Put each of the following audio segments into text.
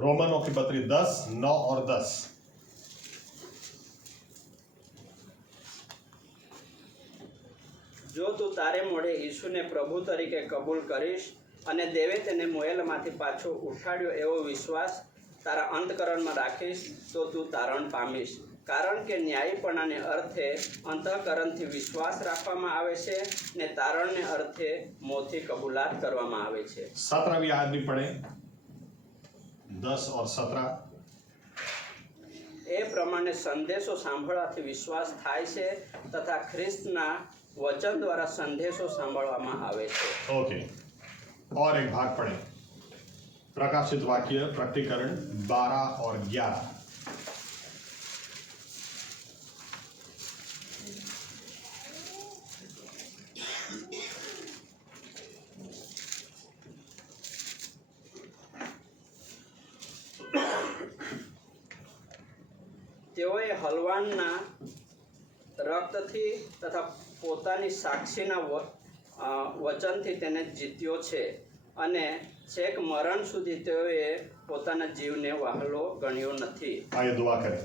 रोमनों की पत्री 10, 9 और 10। જો તું તારે મોઢે ઈસુને પ્રભુ તરીકે કબૂલ કરીશ અને દેવે તેને મોયેલમાંથી પાછો ઉઠાડ્યો એવો વિશ્વાસ તારા અંતકરણમાં રાખીશ તો તું તારણ પામીશ. કારણ કે ન્યાયીપણાને અર્થે અંતઃકરણથી વિશ્વાસ રાખવામાં આવે છે ને તારણને અર્થે મોંથી કબૂલાત કરવામાં આવે છે. 17वीं आयत भी पढ़े, 10 और 17। એ પ્રમાણે સંદેશો સાંભળવાથી વિશ્વાસ થાય છે તથા ખ્રિસ્તના વચન દ્વારા સંદેશો સાંભળવામાં આવે છે. ओके, और एक भाग पढ़े, प्रकाशित वाक्य प्रकटीकरण 12 और 11। તેઓએ હલવાનના રક્તથી તથા પોતાની સાક્ષીના વચનથી તેને જીત્યો છે અને છેક મરણ સુધી તેઓએ પોતાના જીવને વહાલો ગણ્યો નથી. आइए दुआ करें।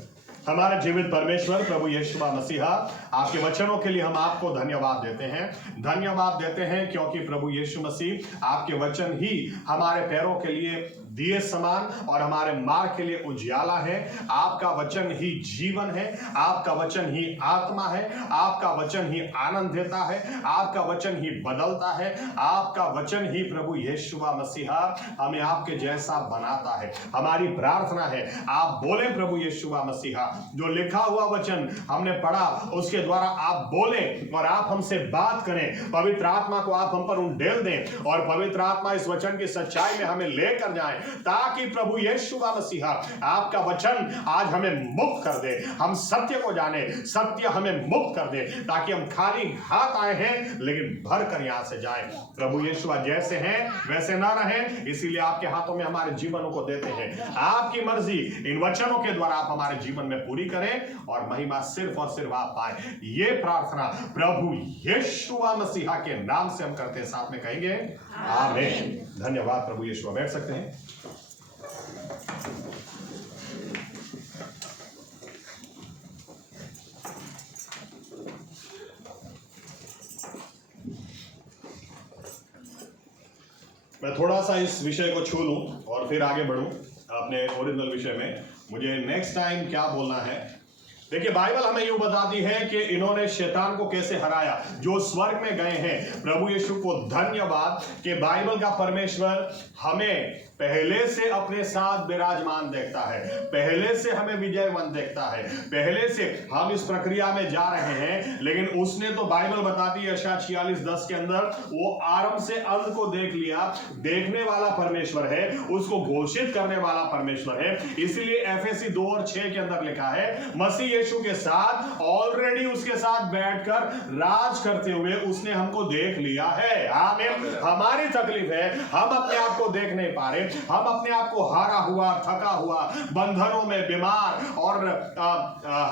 हमारे जीवित परमेश्वर प्रभु यीशु मसीहा, आपके वचनों के लिए हम आपको धन्यवाद देते हैं। धन्यवाद देते हैं क्योंकि प्रभु यीशु मसीह आपके वचन ही हमारे पैरों के लिए दिए समान और हमारे मार्ग के लिए उजियाला है। आपका वचन ही जीवन है, आपका वचन ही आत्मा है, आपका वचन ही आनंद देता है, आपका वचन ही बदलता है, आपका वचन ही प्रभु यीशु मसीहा हमें आपके जैसा बनाता है। हमारी प्रार्थना है आप बोले प्रभु यीशु मसीहा, जो लिखा हुआ वचन हमने पढ़ा उसके द्वारा आप बोले और आप हमसे बात करें। पवित्र आत्मा को आप हम पर उंडेल दें और पवित्र आत्मा इस वचन की सच्चाई में हमें लेकर जाए ताकि प्रभु यीशु मसीहा आपका वचन आज हमें मुक्त कर दे, हम सत्य को जाने, सत्य हमें मुक्त कर दे ताकि हम खाली हाथ आए हैं लेकिन भर कर यहां से जाएं। प्रभु यीशु जैसे हैं वैसे ना रहें, इसीलिए आपके हाथों में हमारे जीवनों को देते हैं। आपकी मर्जी इन वचनों के द्वारा आप हमारे जीवन में पूरी करें और महिमा सिर्फ और सिर्फ आप पाए। ये प्रार्थना प्रभु यीशु मसीहा के नाम से हम करते हैं, साथ में कहेंगे आमीन। धन्यवाद। प्रभु यीशु, बैठ सकते हैं। मैं थोड़ा सा इस विषय को छू लूं और फिर आगे बढ़ूं अपने ओरिजिनल विषय में। मुझे नेक्स्ट टाइम क्या बोलना है। देखिए, बाइबल हमें यूं बताती है कि इन्होंने शैतान को कैसे हराया, जो स्वर्ग में गए हैं। प्रभु यीशु को धन्यवाद कि बाइबल का परमेश्वर हमें पहले से अपने साथ विराजमान देखता है, पहले से हमें विजयवंत देखता है, पहले से हम इस प्रक्रिया में जा रहे हैं। लेकिन उसने तो बाइबल बताती है यशायाह 46:10 के अंदर, वो आरंभ से अंत को देख लिया, देखने वाला परमेश्वर है, उसको घोषित करने वाला परमेश्वर है। इसलिए एफएसी 2 और 6 के अंदर लिखा है, मसीह यीशु के साथ ऑलरेडी उसके साथ बैठकर राज करते हुए उसने हमको देख लिया है। आमीन। हमारी तकलीफ है हम अपने आप को देख नहीं पा रहे, हम अपने आप को हारा हुआ, थका हुआ, बंधनों में बीमार और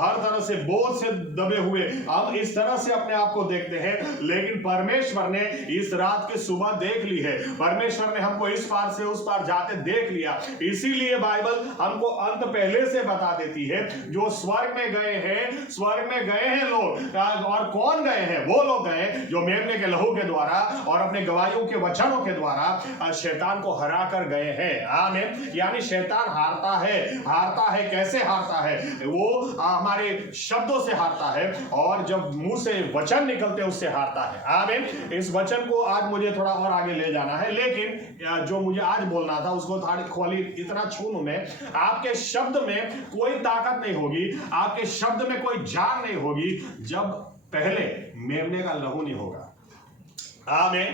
हर तरह से बोझ से दबे हुए हम इस तरह से अपने आप को देखते हैं। लेकिन परमेश्वर ने इस रात की सुबह देख ली है, परमेश्वर ने हमको इस पार से उस पार जाते देख लिया। इसीलिए बाइबल हमको अंत पहले से बता देती है, जो स्वर्ग में गए हैं, स्वर्ग में गए हैं लोग, और कौन गए हैं? वो लोग गए जो मेमने के लहू के द्वारा और अपने गवाहियों के वचनों के द्वारा शैतान को हरा कर गए हैं। आमीन। यानी शैतान हारता है। हारता है कैसे हारता है? वो हमारे शब्दों से हारता है और जब मुंह से वचन निकलते हैं उससे हारता है। आमीन। इस वचन को आज मुझे थोड़ा और आगे ले जाना है, लेकिन जो मुझे आज बोलना था उसको थोड़ी खोली इतना छू लूं मैं। आपके शब्द में कोई ताकत नहीं होगी, आपके शब्द में कोई जान नहीं होगी जब पहले मेमने का लहू नहीं होगा। आमीन।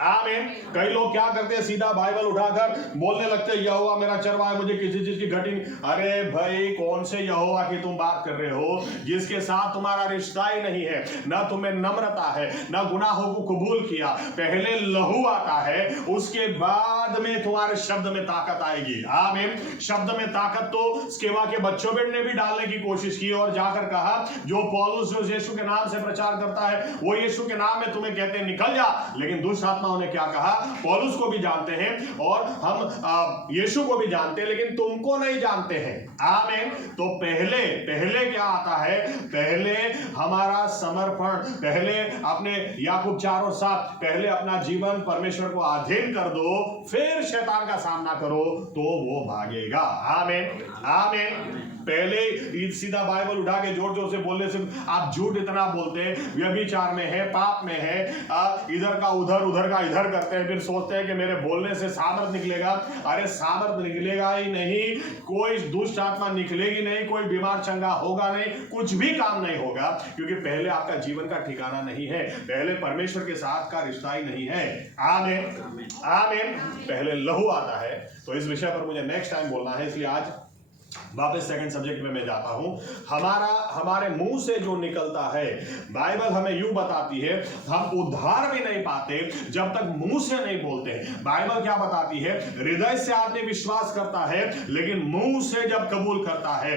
आमीन। कई लोग क्या करते हैं, सीधा बाइबल उठाकर बोलने लगते हैं, यहोवा मेरा चरवाहा है, मुझे किसी चीज की घटी नहीं। अरे भाई, कौन से यहोवा की तुम बात कर रहे हो जिसके साथ तुम्हारा रिश्ता ही नहीं है, ना तुम्हें नम्रता है, ना गुनाहों को कबूल किया। पहले लहू आता है, उसके बाद में तुम्हारे शब्द में ताकत आएगी। आमीन। शब्द में ताकत तो स्केवा के बच्चों ने भी डालने की कोशिश की और जाकर कहा, जो पौलुस जो यीशु के नाम से प्रचार करता है वो यीशु के नाम में तुम्हें कहते हैं निकल जा, लेकिन दुष्ट आत्माओं ने क्या कहा, पौलुस को भी जानते हैं और हम यीशु को भी जानते हैं, लेकिन तुमको नहीं जानते हैं। आमीन। तो पहले क्या आता है, पहले हमारा समर्पण, पहले अपने याकूब 4 और 7, पहले अपना जीवन परमेश्वर को अधीन कर दो, फिर शैतान का सामना करो तो वो भागेगा। आमीन आमीन। पहले सीधा बाइबल उठा के जोर जोर से बोलने से आप झूठ इतना बोलते हैं, व्यभिचार में है, पाप में है, इधर का उधर उधर का इधर करते हैं, फिर सोचते हैं कि मेरे बोलने से सामर्थ निकलेगा। अरे सामर्थ निकलेगा ही नहीं, कोई दुष्ट आत्मा निकलेगी नहीं, कोई बीमार चंगा होगा नहीं, कुछ भी काम नहीं होगा, क्योंकि पहले आपका जीवन का ठिकाना नहीं है, पहले परमेश्वर के साथ का रिश्ता ही नहीं है। आमीन आमीन। पहले लहू आता है। तो इस विषय पर मुझे नेक्स्ट टाइम बोलना है, इसलिए आज वापस सेकंड सब्जेक्ट में मैं जाता हूं। हमारे मुंह से जो निकलता है, बाइबल हमें यूं बताती है, हम उद्धार भी नहीं पाते जब तक मुंह से नहीं बोलते। बाइबल क्या बताती है, हृदय से आदमी विश्वास करता है, लेकिन मुंह से जब कबूल करता है,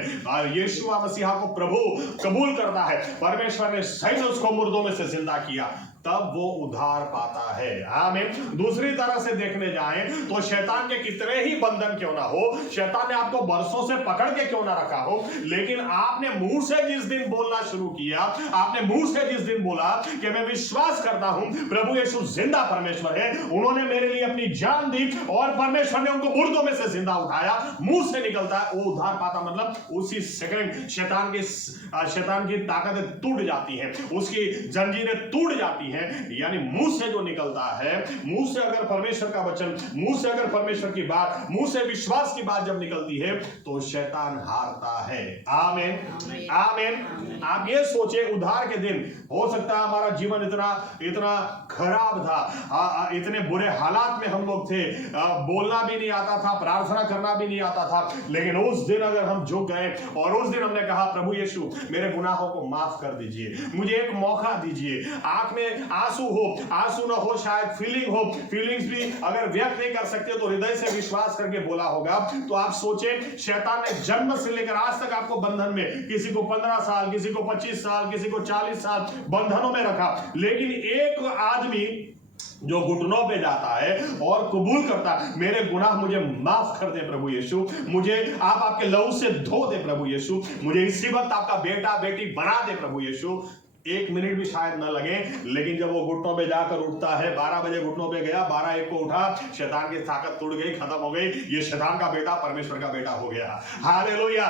यीशु मसीहा को प्रभु कबूल करता है, परमेश्वर ने सही में उसको मुर्दों में से जिंदा किया, तब वो उद्धार पाता है। आमीन। दूसरी तरह से देखने जाएं तो शैतान के कितने ही बंधन क्यों ना हो, शैतान ने आपको बरसों से पकड़ के क्यों ना रखा हो, लेकिन आपने मुंह से जिस दिन बोलना शुरू किया, आपने मुंह से जिस दिन बोला कि मैं विश्वास करता हूं प्रभु यीशु जिंदा परमेश्वर है, उन्होंने मेरे लिए अपनी जान दी और परमेश्वर ने उनको मुर्दों में से जिंदा उठाया, मुंह से निकलता है, वो उद्धार पाता। मतलब उसी सेकंड शैतान की ताकतें टूट जाती हैं, उसकी जंजीरें टूट जाती हैं। यानी मुंह से जो निकलता है, मुंह से अगर परमेश्वर का वचन, मुंह से अगर परमेश्वर की बात, मुंह से विश्वास की बात जब निकलती है तो शैतान हारता है। आमीन आमीन। आप ये सोचे, उद्धार के दिन हो सकता है हमारा जीवन इतना खराब था, इतने बुरे हालात में हम लोग थे, बोलना भी नहीं आता था, प्रार्थना करना भी नहीं आता था, लेकिन उस दिन अगर हम झुक गए और उस दिन हमने कहा प्रभु यीशु मेरे गुनाहों को माफ कर दीजिए, मुझे एक मौका दीजिए, आंख में आंसू हो, आंसू ना हो, शायद फीलिंग हो, फीलिंग्स भी अगर व्यक्त नहीं कर सकते तो हृदय से विश्वास करके बोला होगा, तो आप सोचे शैतान ने जन्म से लेकर आज तक आपको बंधन में, किसी को 15 साल, किसी को 25 साल, किसी को 40 साल बंधनों में रखा, लेकिन एक आदमी जो घुटनों पे जाता है और कबूल करता है मेरे गुनाह मुझे माफ कर दे प्रभु यीशु, मुझे आप आपके लहू से धो दे प्रभु यीशु, मुझे इसी वक्त आपका बेटा बेटी बना दे प्रभु यीशु, 1 मिनट भी शायद न लगे, लेकिन जब वो घुटनों पे जाकर उठता है, 12 बजे घुटनों पे गया, 12-1 को उठा, शैतान की ताकत टूट गई, खत्म हो गई, ये शैतान का बेटा परमेश्वर का बेटा हो गया। हालेलुया।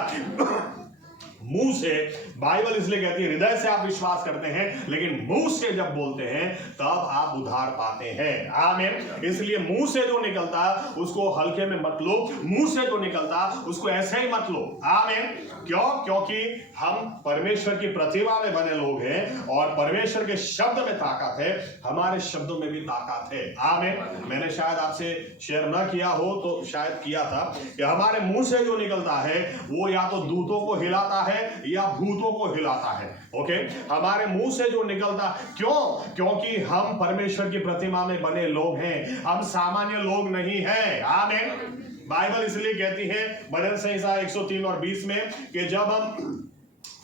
मुंह से, बाइबल इसलिए कहती है हृदय से आप विश्वास करते हैं, लेकिन मुंह से जब बोलते हैं तब आप उद्धार पाते हैं। आमीन। इसलिए मुंह से जो निकलता उसको हल्के में मत लो, मुंह से जो निकलता उसको ऐसे ही मत लो। आमीन। क्यों? क्योंकि हम परमेश्वर की प्रतिमा में बने लोग हैं और परमेश्वर के शब्द में ताकत है, हमारे शब्दों में भी ताकत है। आमीन। मैंने शायद आपसे शेयर ना किया हो तो शायद किया था कि हमारे मुंह से जो निकलता है वो या तो दूतों को हिलाता है या भूतों को हिलाता है। ओके, हमारे मुंह से जो निकलता, क्यों? क्योंकि हम परमेश्वर की प्रतिमा में बने लोग हैं, हम सामान्य लोग नहीं हैं। आमीन। बाइबल इसलिए कहती है भजन संहिता 103 और 20 में कि जब हम,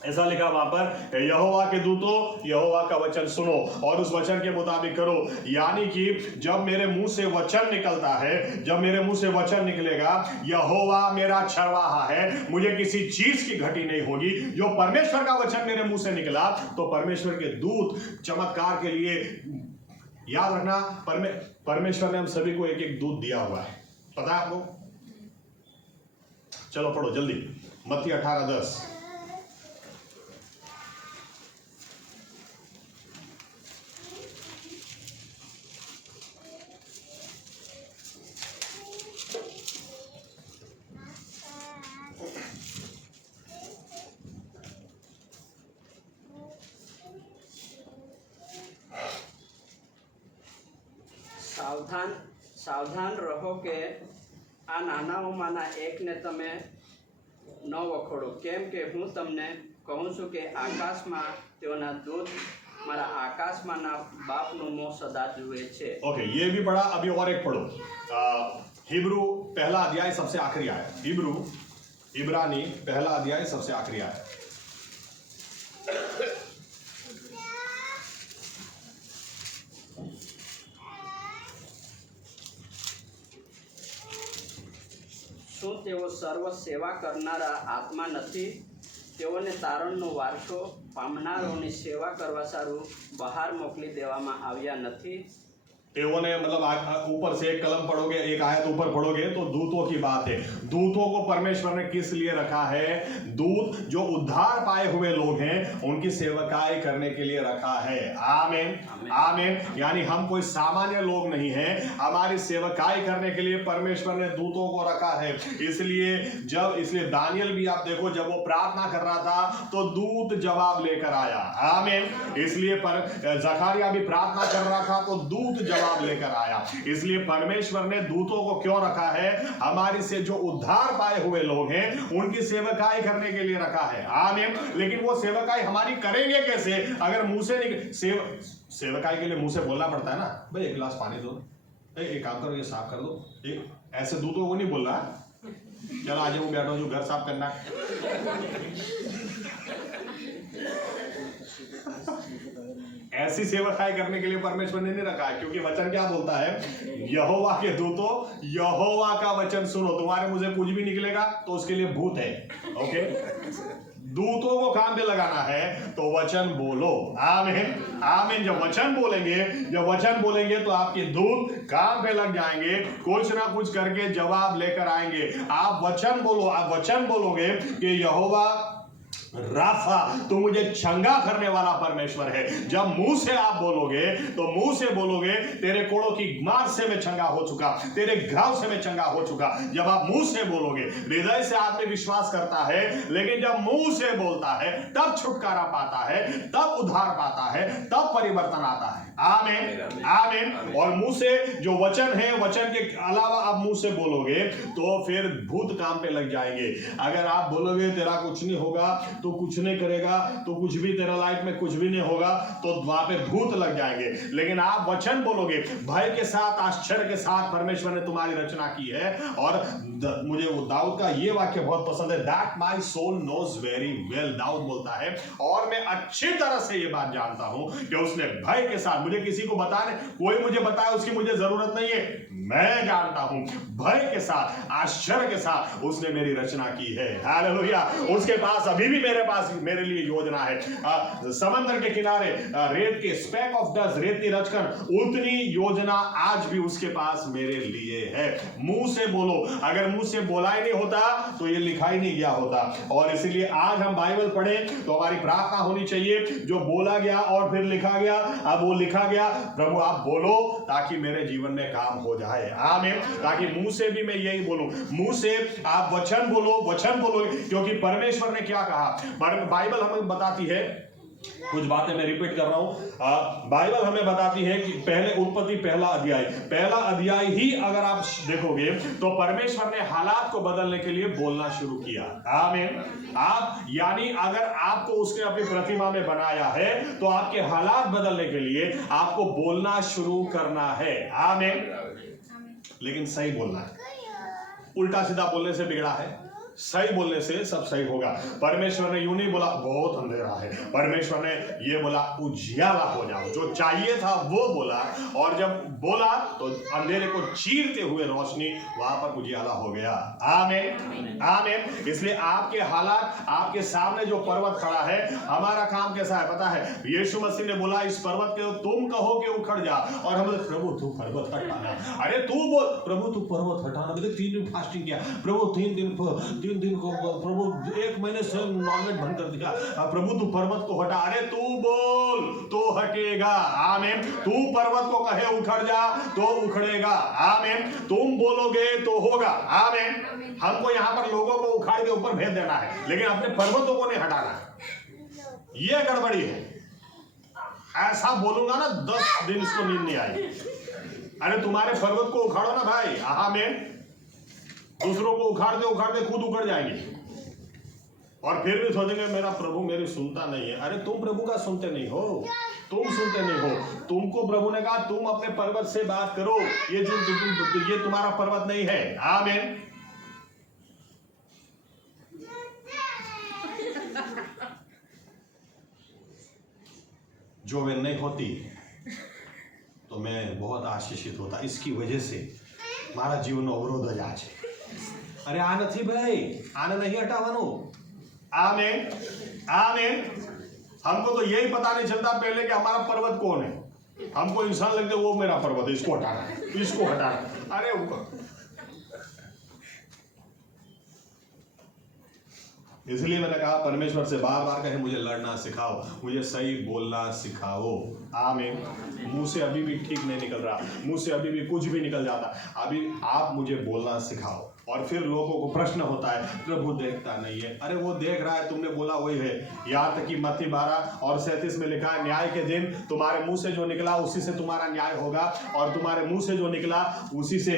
ऐसा लिखा वहां पर, यहोवा के दूतों यहोवा का वचन सुनो और उस वचन के मुताबिक करो। यानी कि जब मेरे मुंह से वचन निकलता है, जब मेरे मुंह से वचन निकलेगा, यहोवा मेरा चरवाहा है, मुझे किसी चीज की घटी नहीं होगी। जो परमेश्वर का वचन मेरे मुंह से निकला तो परमेश्वर के दूत चमत्कार के लिए, याद रखना परमेश्वर ने हम सभी को एक एक दूत दिया हुआ है, पता है आपको? चलो पढ़ो जल्दी, मत्ती 18:10। સાવધાન રહો કે આ નાનાઓમાંના એકને તમે ન વખોડો, કેમ કે હું તમને કહું છું કે આકાશમાં તેઓના દૂત મારા આકાશમાંના બાપનું મોં સદા જુએ છે। ओके, ये भी पढ़ा। अभी और एक पढ़ो, हिब्रू पहला अध्याय सबसे आखिरी आयत, हिब्रू इब्रानी पहला अध्याय सबसे आखिरी आयत। શું તેઓ સર્વ સેવા કરનારા આત્મા નથી? તેઓને તારણનો વારસો પામનારોની સેવા કરવા સારું બહાર મોકલી દેવામાં આવ્યા નથી? तेवों ने मतलब ऊपर से एक कलम पढ़ोगे, एक आयत ऊपर पढ़ोगे तो दूतों की बात है। दूतों को परमेश्वर ने किस लिए रखा है? दूत जो उद्धार पाए हुए लोग हैं उनकी सेवकाई करने के लिए रखा है। आमीन आमीन। यानी हम कोई सामान्य लोग नहीं हैं, हमारी सेवकाई करने के लिए परमेश्वर ने दूतों को रखा है। इसलिए दानियल भी आप देखो, जब वो प्रार्थना कर रहा था तो दूत जवाब लेकर आया। आमीन। इसलिए जकारिया भी प्रार्थना कर रहा था तो दूत जवाब लेकर आया। इसलिए परमेश्वर ने दूतों को क्यों रखा है? हमारी से जो उद्धार पाए हुए लोग हैं उनकी सेवकाई करने के लिए रखा है। आमीन। लेकिन वो सेवकाई हमारी करेंगे कैसे? अगर मुंह से नहीं, सेवकाई के लिए मुंह से बोलना पड़ता है ना, भाई एक गिलास पानी दो, एक काम करो, ये साफ कर दो। ऐसे दूतों को नहीं बोल रहा, चलो आज वो बैठो जो घर साफ करना। ऐसी सेवकाई करने के लिए परमेश्वर ने नहीं रखा है, क्योंकि वचन क्या बोलता है? यहोवा के दूतों यहोवा का वचन सुनो, तुम्हारे मुंह से कुछ भी निकलेगा तो उसके लिए भूत है। ओके, दूतों को काम पे लगाना है तो वचन बोलो। आमीन आमीन। जब वचन बोलेंगे तो आपके दूत काम पे लग जाएंगे, कुछ ना कुछ करके जवाब लेकर आएंगे। आप वचन बोलोगे कि यहोवा राफा, तो मुझे चंगा करने वाला परमेश्वर है। जब मुंह से आप बोलोगे तेरे कोड़ों की मार से मैं चंगा हो चुका, तेरे घाव से मैं चंगा हो चुका। जब आप मुंह से बोलोगे, हृदय से आदमी विश्वास करता है, लेकिन जब मुंह से बोलता है तब छुटकारा पाता है, तब उद्धार पाता है, तब परिवर्तन आता है। आमीन आमीन। और मुंह से जो वचन है, वचन के अलावा आप मुंह से बोलोगे तो फिर भूत काम पे लग जाएंगे। अगर आप बोलोगे तेरा कुछ नहीं होगा, तो कुछ नहीं करेगा, तो कुछ भी तेरा लाइफ में कुछ भी नहीं होगा, तो वहां पे भूत लग जाएंगे। लेकिन आप वचन बोलोगे, भय के साथ, आश्चर्य के साथ परमेश्वर ने तुम्हारी रचना की है। और मुझे वो दाऊद का ये वाक्य बहुत पसंद है, that my soul knows very well. Dawood बोलता है, और मैं अच्छी तरह से ये बात जानता हूं कि उसने भय के साथ, मुझे किसी को बताने, कोई मुझे बताए उसकी मुझे जरूरत नहीं है, मैं जानता हूं भय के साथ, आश्चर्य के साथ उसने मेरी रचना की है। हालेलुया। उसके पास अभी भी मेरे लिए योजना है। समंदर के किनारे रेत के स्पैक ऑफ डस्ट, रेतनी रचकन, उतनी योजना आज भी उसके पास मेरे लिए है। मुंह से बोलो, अगर मुंह से बोला ही नहीं होता तो ये लिखा ही नहीं गया होता। और इसलिए आज हम बाइबल पढ़ें तो हमारी प्रार्थना होनी चाहिए, जो बोला गया और फिर लिखा गया, अब वो लिखा गया, प्रभु आप बोलो ताकि मेरे जीवन में काम हो जाए। आमीन। ताकि मुंह से भी मैं यही बोलूं, मुंह से आप वचन बोलो, क्योंकि परमेश्वर ने क्या कहा? बाइबल हमें बताती है, कुछ बातें मैं रिपीट कर रहा हूं। बाइबल हमें बताती है कि पहले उत्पत्ति पहला अध्याय ही अगर आप देखोगे तो परमेश्वर ने हालात को बदलने के लिए बोलना शुरू किया। आमीन। आप यानी अगर आपको उसने अपनी प्रतिमा में बनाया है तो आपके हालात बदलने के लिए आपको बोलना शुरू करना है। आमीन। लेकिन सही बोलना है, उल्टा सीधा बोलने से बिगड़ा है, सही बोलने से सब सही होगा। परमेश्वर ने यूं नहीं बोला बहुत अंधेरा है, परमेश्वर ने ये बोला उजियाला हो जाओ, जो चाहिए था वो बोला, और जब बोला तो अंधेरे को चीरते हुए रोशनी वहां पर उजियाला हो गया। आमीन आमीन। इसलिए आपके हालात, आपके सामने जो पर्वत खड़ा है, हमारा काम कैसा है पता है? यीशु मसीह ने बोला इस पर्वत के तुम कहो कि उखड़ जा, और हम प्रभु तू पर्वत हटाना, अरे तू बोल प्रभु तू पर्वत हटाना। मैंने 3 दिन फास्टिंग किया, प्रभु 3 दिन को, प्रभु 1 महीने से नॉनवेज बंद कर दिया, प्रभु तू पर्वत को हटा, अरे तू बोल तो हटेगा। आमीन। तू पर्वत को कहे उखड़ जा तो उखड़ेगा। आमीन। तुम बोलोगे तो होगा। आमीन। हमको यहाँ पर लोगों को उखाड़ के ऊपर भेज देना है, लेकिन अपने पर्वतों को नहीं हटाना, ये गड़बड़ी है। ऐसा बोलूंगा ना 10 दिन इसको नींद नहीं आएगी। अरे तुम्हारे पर्वत को उखाड़ो ना भाई। आमीन। दूसरों को उखाड़ते खुद उखड़ जाएंगे, और फिर भी सोचेंगे मेरा प्रभु मेरी सुनता नहीं है। अरे तुम प्रभु का सुनते नहीं हो, तुमको प्रभु ने कहा तुम अपने पर्वत से बात करो, ये तुम्हारा पर्वत नहीं है। आमीन। जो वे नहीं होती तो मैं बहुत आशीषित होता। इसकी वजह से हमारा जीवन अवरोध आज है। अरे आ નથી भाई, आने नहीं हटावानो। आमीन, आमीन। हमको तो यही पता नहीं चलता पहले कि हमारा पर्वत कौन है। हमको इंसान लगते वो मेरा पर्वत है, इसको हटाना, इसको हटाना। अरे इसलिए मैंने कहा परमेश्वर से बार बार कहे मुझे लड़ना सिखाओ, मुझे सही बोलना सिखाओ। आमीन। मुंह से अभी भी ठीक नहीं निकल रहा, मुंह से अभी भी कुछ भी निकल जाता, अभी आप मुझे बोलना सिखाओ। और फिर लोगों को प्रश्न होता है प्रभु देखता नहीं है। अरे वो देख रहा है, तुमने बोला वही है। यहाँ तक कि मत्ती 12:37 में लिखा है, न्याय के दिन तुम्हारे मुंह से जो निकला उसी से तुम्हारा न्याय होगा, और तुम्हारे मुंह से जो निकला उसी से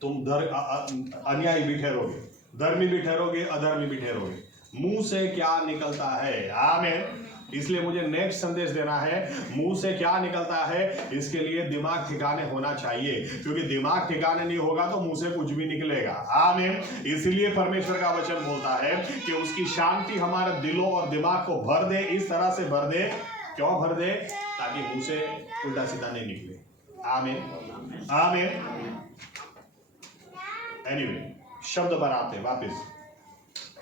तुम अन्यायी भी ठहरोगे, धर्मी भी ठहरोगे, अधर्मी भी ठहरोगे। मुंह से क्या निकलता है। आमीन। इसलिए मुझे नेक्स्ट संदेश देना है, मुंह से क्या निकलता है, इसके लिए दिमाग ठिकाने होना चाहिए, क्योंकि दिमाग ठिकाने नहीं होगा तो मुंह से कुछ भी निकलेगा। आमीन। इसलिए परमेश्वर का वचन बोलता है कि उसकी शांति हमारे दिलों और दिमाग को भर दे, इस तरह से भर दे। क्यों भर दे? ताकि मुंह से उल्टा सीधा नहीं निकले। आमीन, आमीन। एनीवे, शब्द बनाते वापिस।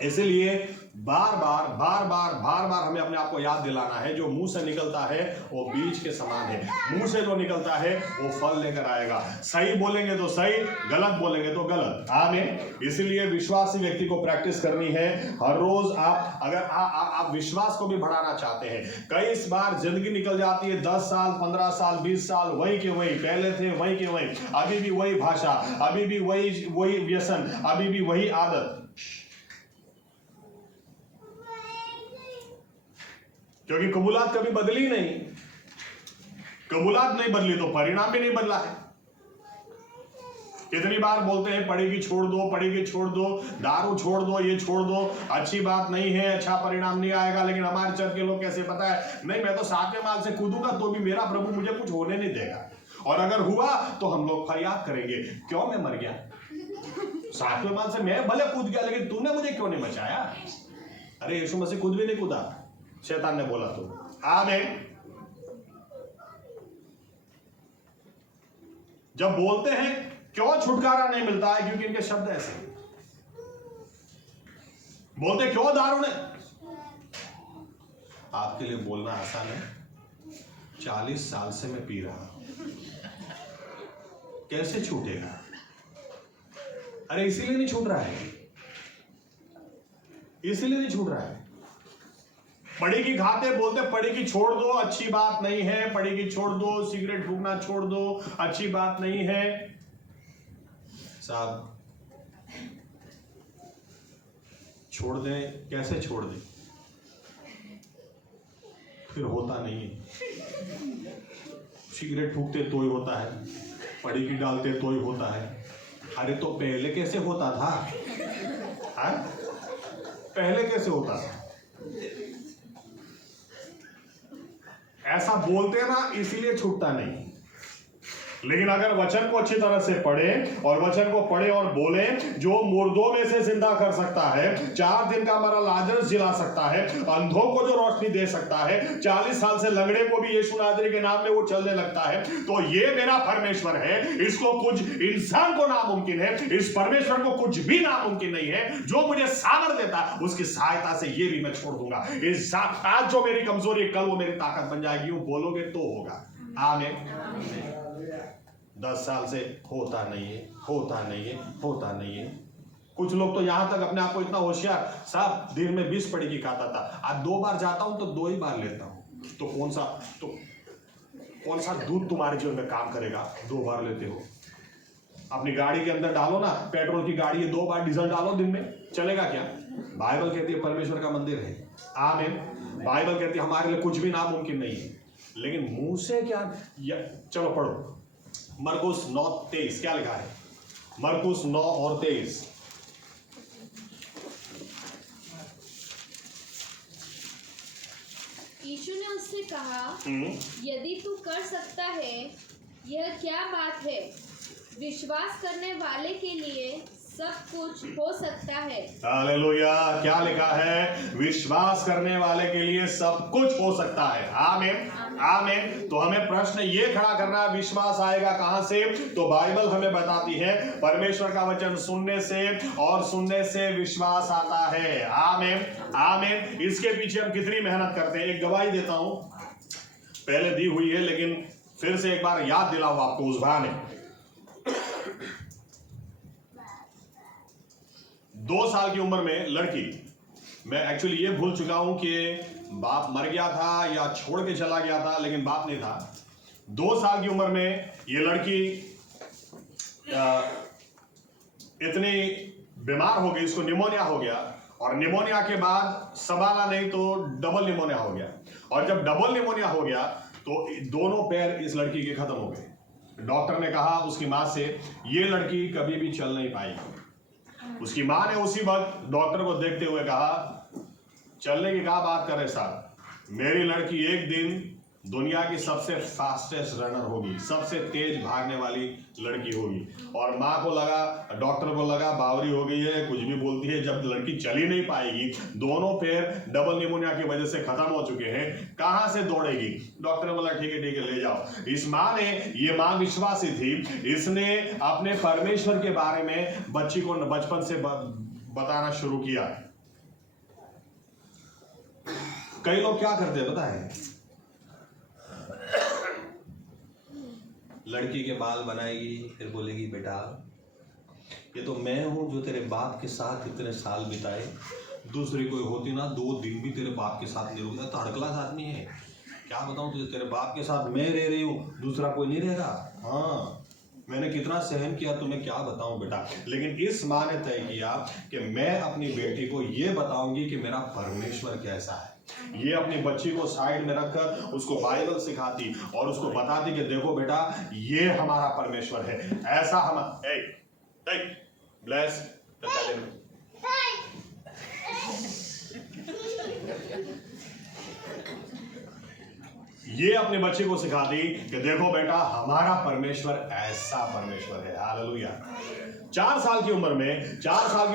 इसलिए बार बार हमें अपने आप को याद दिलाना है, जो मुंह से निकलता है वो बीज के समान है। मुंह से जो निकलता है वो फल लेकर आएगा। सही बोलेंगे तो सही, गलत बोलेंगे तो गलत। आमीन। इसलिए विश्वासी व्यक्ति को प्रैक्टिस करनी है हर रोज। आप अगर आप विश्वास को भी बढ़ाना चाहते हैं, कई बार जिंदगी निकल जाती है 10 साल 15 साल 20 साल वही के वही, पहले थे वही के वही, अभी भी वही भाषा, अभी भी वही व्यसन, अभी भी वही आदत, क्योंकि कबूलात कभी बदली नहीं। कबूलात नहीं बदली तो परिणाम भी नहीं बदला है। कितनी बार बोलते हैं पढ़ेगी छोड़ दो, पढ़ेगी छोड़ दो, दारू छोड़ दो, ये छोड़ दो, अच्छी बात नहीं है, अच्छा परिणाम नहीं आएगा। लेकिन हमारे चर्च के लोग कैसे पता है, नहीं मैं तो 7वें माल से कूदूंगा तो भी मेरा प्रभु मुझे कुछ होने नहीं देगा, और अगर हुआ तो हम लोग फरियाद करेंगे, क्यों मैं मर गया, 7वें माल से मैं भले कूद गया लेकिन तूने मुझे क्यों नहीं बचाया। अरे यीशु मसीह खुद भी नहीं कूदा, शैतान ने बोला तो। आमीन। जब बोलते हैं क्यों छुटकारा नहीं मिलता है, क्योंकि इनके शब्द ऐसे बोलते, क्यों दारू ने। आपके लिए बोलना आसान है, 40 साल से मैं पी रहा हूं, कैसे छूटेगा। अरे इसीलिए नहीं छूट रहा है, इसीलिए नहीं छूट रहा है। पड़ी की खाते बोलते पड़ी की छोड़ दो, अच्छी बात नहीं है, पड़ी की छोड़ दो, सिगरेट फूकना छोड़ दो, अच्छी बात नहीं है। साहब छोड़ दें, कैसे छोड़ दें, फिर होता नहीं है। सिगरेट फूकते तो ही होता है, पड़ी की डालते तो ही होता है। अरे तो पहले कैसे होता था, हाँ? पहले कैसे होता था। ऐसा बोलते ना, इसीलिए छूटता नहीं। लेकिन अगर वचन को अच्छी तरह से पढ़े, और वचन को पढ़े और बोले, जो मुर्दों में से जिंदा कर सकता है, 4 दिन का मरा लाजरस जिला सकता है, अंधों को जो रोशनी दे सकता है, 40 साल से लंगड़े को भी यीशु नासरी के नाम में वो चलने लगता है, तो ये मेरा परमेश्वर है। इसको कुछ इंसान को नामुमकिन है, इस परमेश्वर को कुछ भी नामुमकिन नहीं है। जो मुझे सामर्थ देता है उसकी सहायता से ये भी मैं छोड़ दूंगा। आज जो मेरी कमजोरी है, कल वो मेरी ताकत बन जाएगी। यूं बोलोगे तो होगा। आमीन। 10 साल से होता नहीं है, होता नहीं है, होता नहीं है। कुछ लोग तो यहां तक अपने आप को इतना होशियार, साहब दिन में 20 पड़ी की खाता था, आज 2 बार जाता हूं तो 2 ही बार लेता हूं। तो कौन सा दूध तुम्हारे जीवन में काम करेगा, 2 बार लेते हो। अपनी गाड़ी के अंदर डालो ना, पेट्रोल की गाड़ी है, 2 बार डीजल डालो दिन में, चलेगा क्या। बाइबल कहती है परमेश्वर का मंदिर है। आमीन। बाइबल कहती है हमारे लिए कुछ भी नामुमकिन नहीं है। लेकिन मुंह से क्या, चलो पढ़ो मरकुस 9:23 क्या लिखा है, मरकुस 9 और 23। यीशु ने उससे कहा, यदि तू कर सकता है, यह क्या बात है, विश्वास करने वाले के लिए सब कुछ हो सकता है। हालेलुया। क्या लिखा है, विश्वास करने वाले के लिए सब कुछ हो सकता है। आमीन। आमीन। तो हमें प्रश्न ये खड़ा करना है, विश्वास आएगा कहां से? तो बाइबल हमें बताती है परमेश्वर का वचन सुनने से, और सुनने से विश्वास आता है। आमीन आमीन। इसके पीछे हम कितनी मेहनत करते हैं। एक गवाही देता हूं, पहले दी हुई है लेकिन फिर से एक बार याद दिलाऊं आपको उस बहाने। 2 साल की उम्र में लड़की, मैं एक्चुअली ये भूल चुका हूं कि बाप मर गया था या छोड़ के चला गया था, लेकिन बाप नहीं था। 2 साल की उम्र में ये लड़की इतनी बीमार हो गई, इसको निमोनिया हो गया, और निमोनिया के बाद सवाला नहीं तो डबल निमोनिया हो गया। और जब डबल निमोनिया हो गया तो दोनों पैर इस लड़की के खत्म हो गए। डॉक्टर ने कहा उसकी मां से, ये लड़की कभी भी चल नहीं पाएगी। उसकी मां ने उसी वक्त डॉक्टर को देखते हुए कहा, चलने की क्या बात कर रहे साहब, मेरी लड़की एक दिन दुनिया की सबसे फास्टेस्ट रनर होगी, सबसे तेज भागने वाली लड़की होगी। और माँ को लगा, डॉक्टर को लगा बावरी हो गई है, कुछ भी बोलती है, जब लड़की चल ही नहीं पाएगी, दोनों पैर डबल निमोनिया की वजह से खत्म हो चुके हैं, कहां से दौड़ेगी? डॉक्टर ने बोला ठीक है ले जाओ। इस माँ ने, ये माँ विश्वासी थी, इसने अपने परमेश्वर के बारे में बच्ची को बचपन से बताना शुरू किया। कई लोग क्या करते हैं पता है, लड़की के बाल बनाएगी, फिर बोलेगी बेटा ये तो मैं हूं जो तेरे बाप के साथ इतने साल बिताए, दूसरी कोई होती ना 2 दिन भी तेरे बाप के साथ नहीं रुकता। तो हड़कलास आदमी है, क्या बताऊं तुझे, तेरे बाप के साथ मैं रह रही हूं, दूसरा कोई नहीं रहेगा। हाँ, मैंने कितना सहन किया तुम्हें क्या बताऊं बेटा। लेकिन इस माँ ने तय किया कि मैं अपनी बेटी को ये बताऊंगी कि मेरा परमेश्वर कैसा है। ये अपनी बच्ची को साइड में रखकर उसको बाइबल सिखाती और उसको बताती कि देखो बेटा ये हमारा परमेश्वर है, ऐसा हम ब्लेस। ये अपने बच्चे को सिखाती कि देखो बेटा हमारा परमेश्वर ऐसा परमेश्वर है। हालेलुया। 4 साल की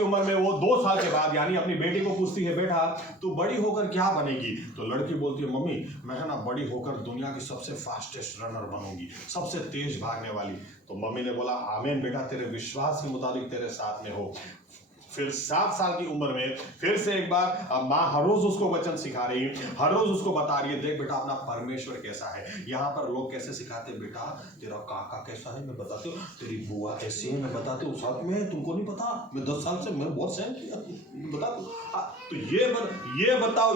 उम्र में वो 2 साल के बाद यानी अपनी बेटी को पूछती है, बेटा तू बड़ी होकर क्या बनेगी? तो लड़की बोलती है, मम्मी मैं है ना बड़ी होकर दुनिया की सबसे फास्टेस्ट रनर बनूंगी, सबसे तेज भागने वाली। तो मम्मी ने बोला, आमीन बेटा, तेरे विश्वास के मुताबिक तेरे साथ में हो। फिर 7 साल की उम्र में फिर से एक बार माँ हर रोज उसको वचन सिखा रही, हर रोज उसको बता रही है, देख बेटा अपना परमेश्वर कैसा है। यहाँ पर लोग कैसे सिखाते, बेटा तेरा काका कैसा है मैं बताती हूँ, तेरी बुआ कैसी है मैं बताती हूँ, साथ में तुमको नहीं पता, मैं 10 साल से मैं बहुत सहन किया बता तो ये बताओ,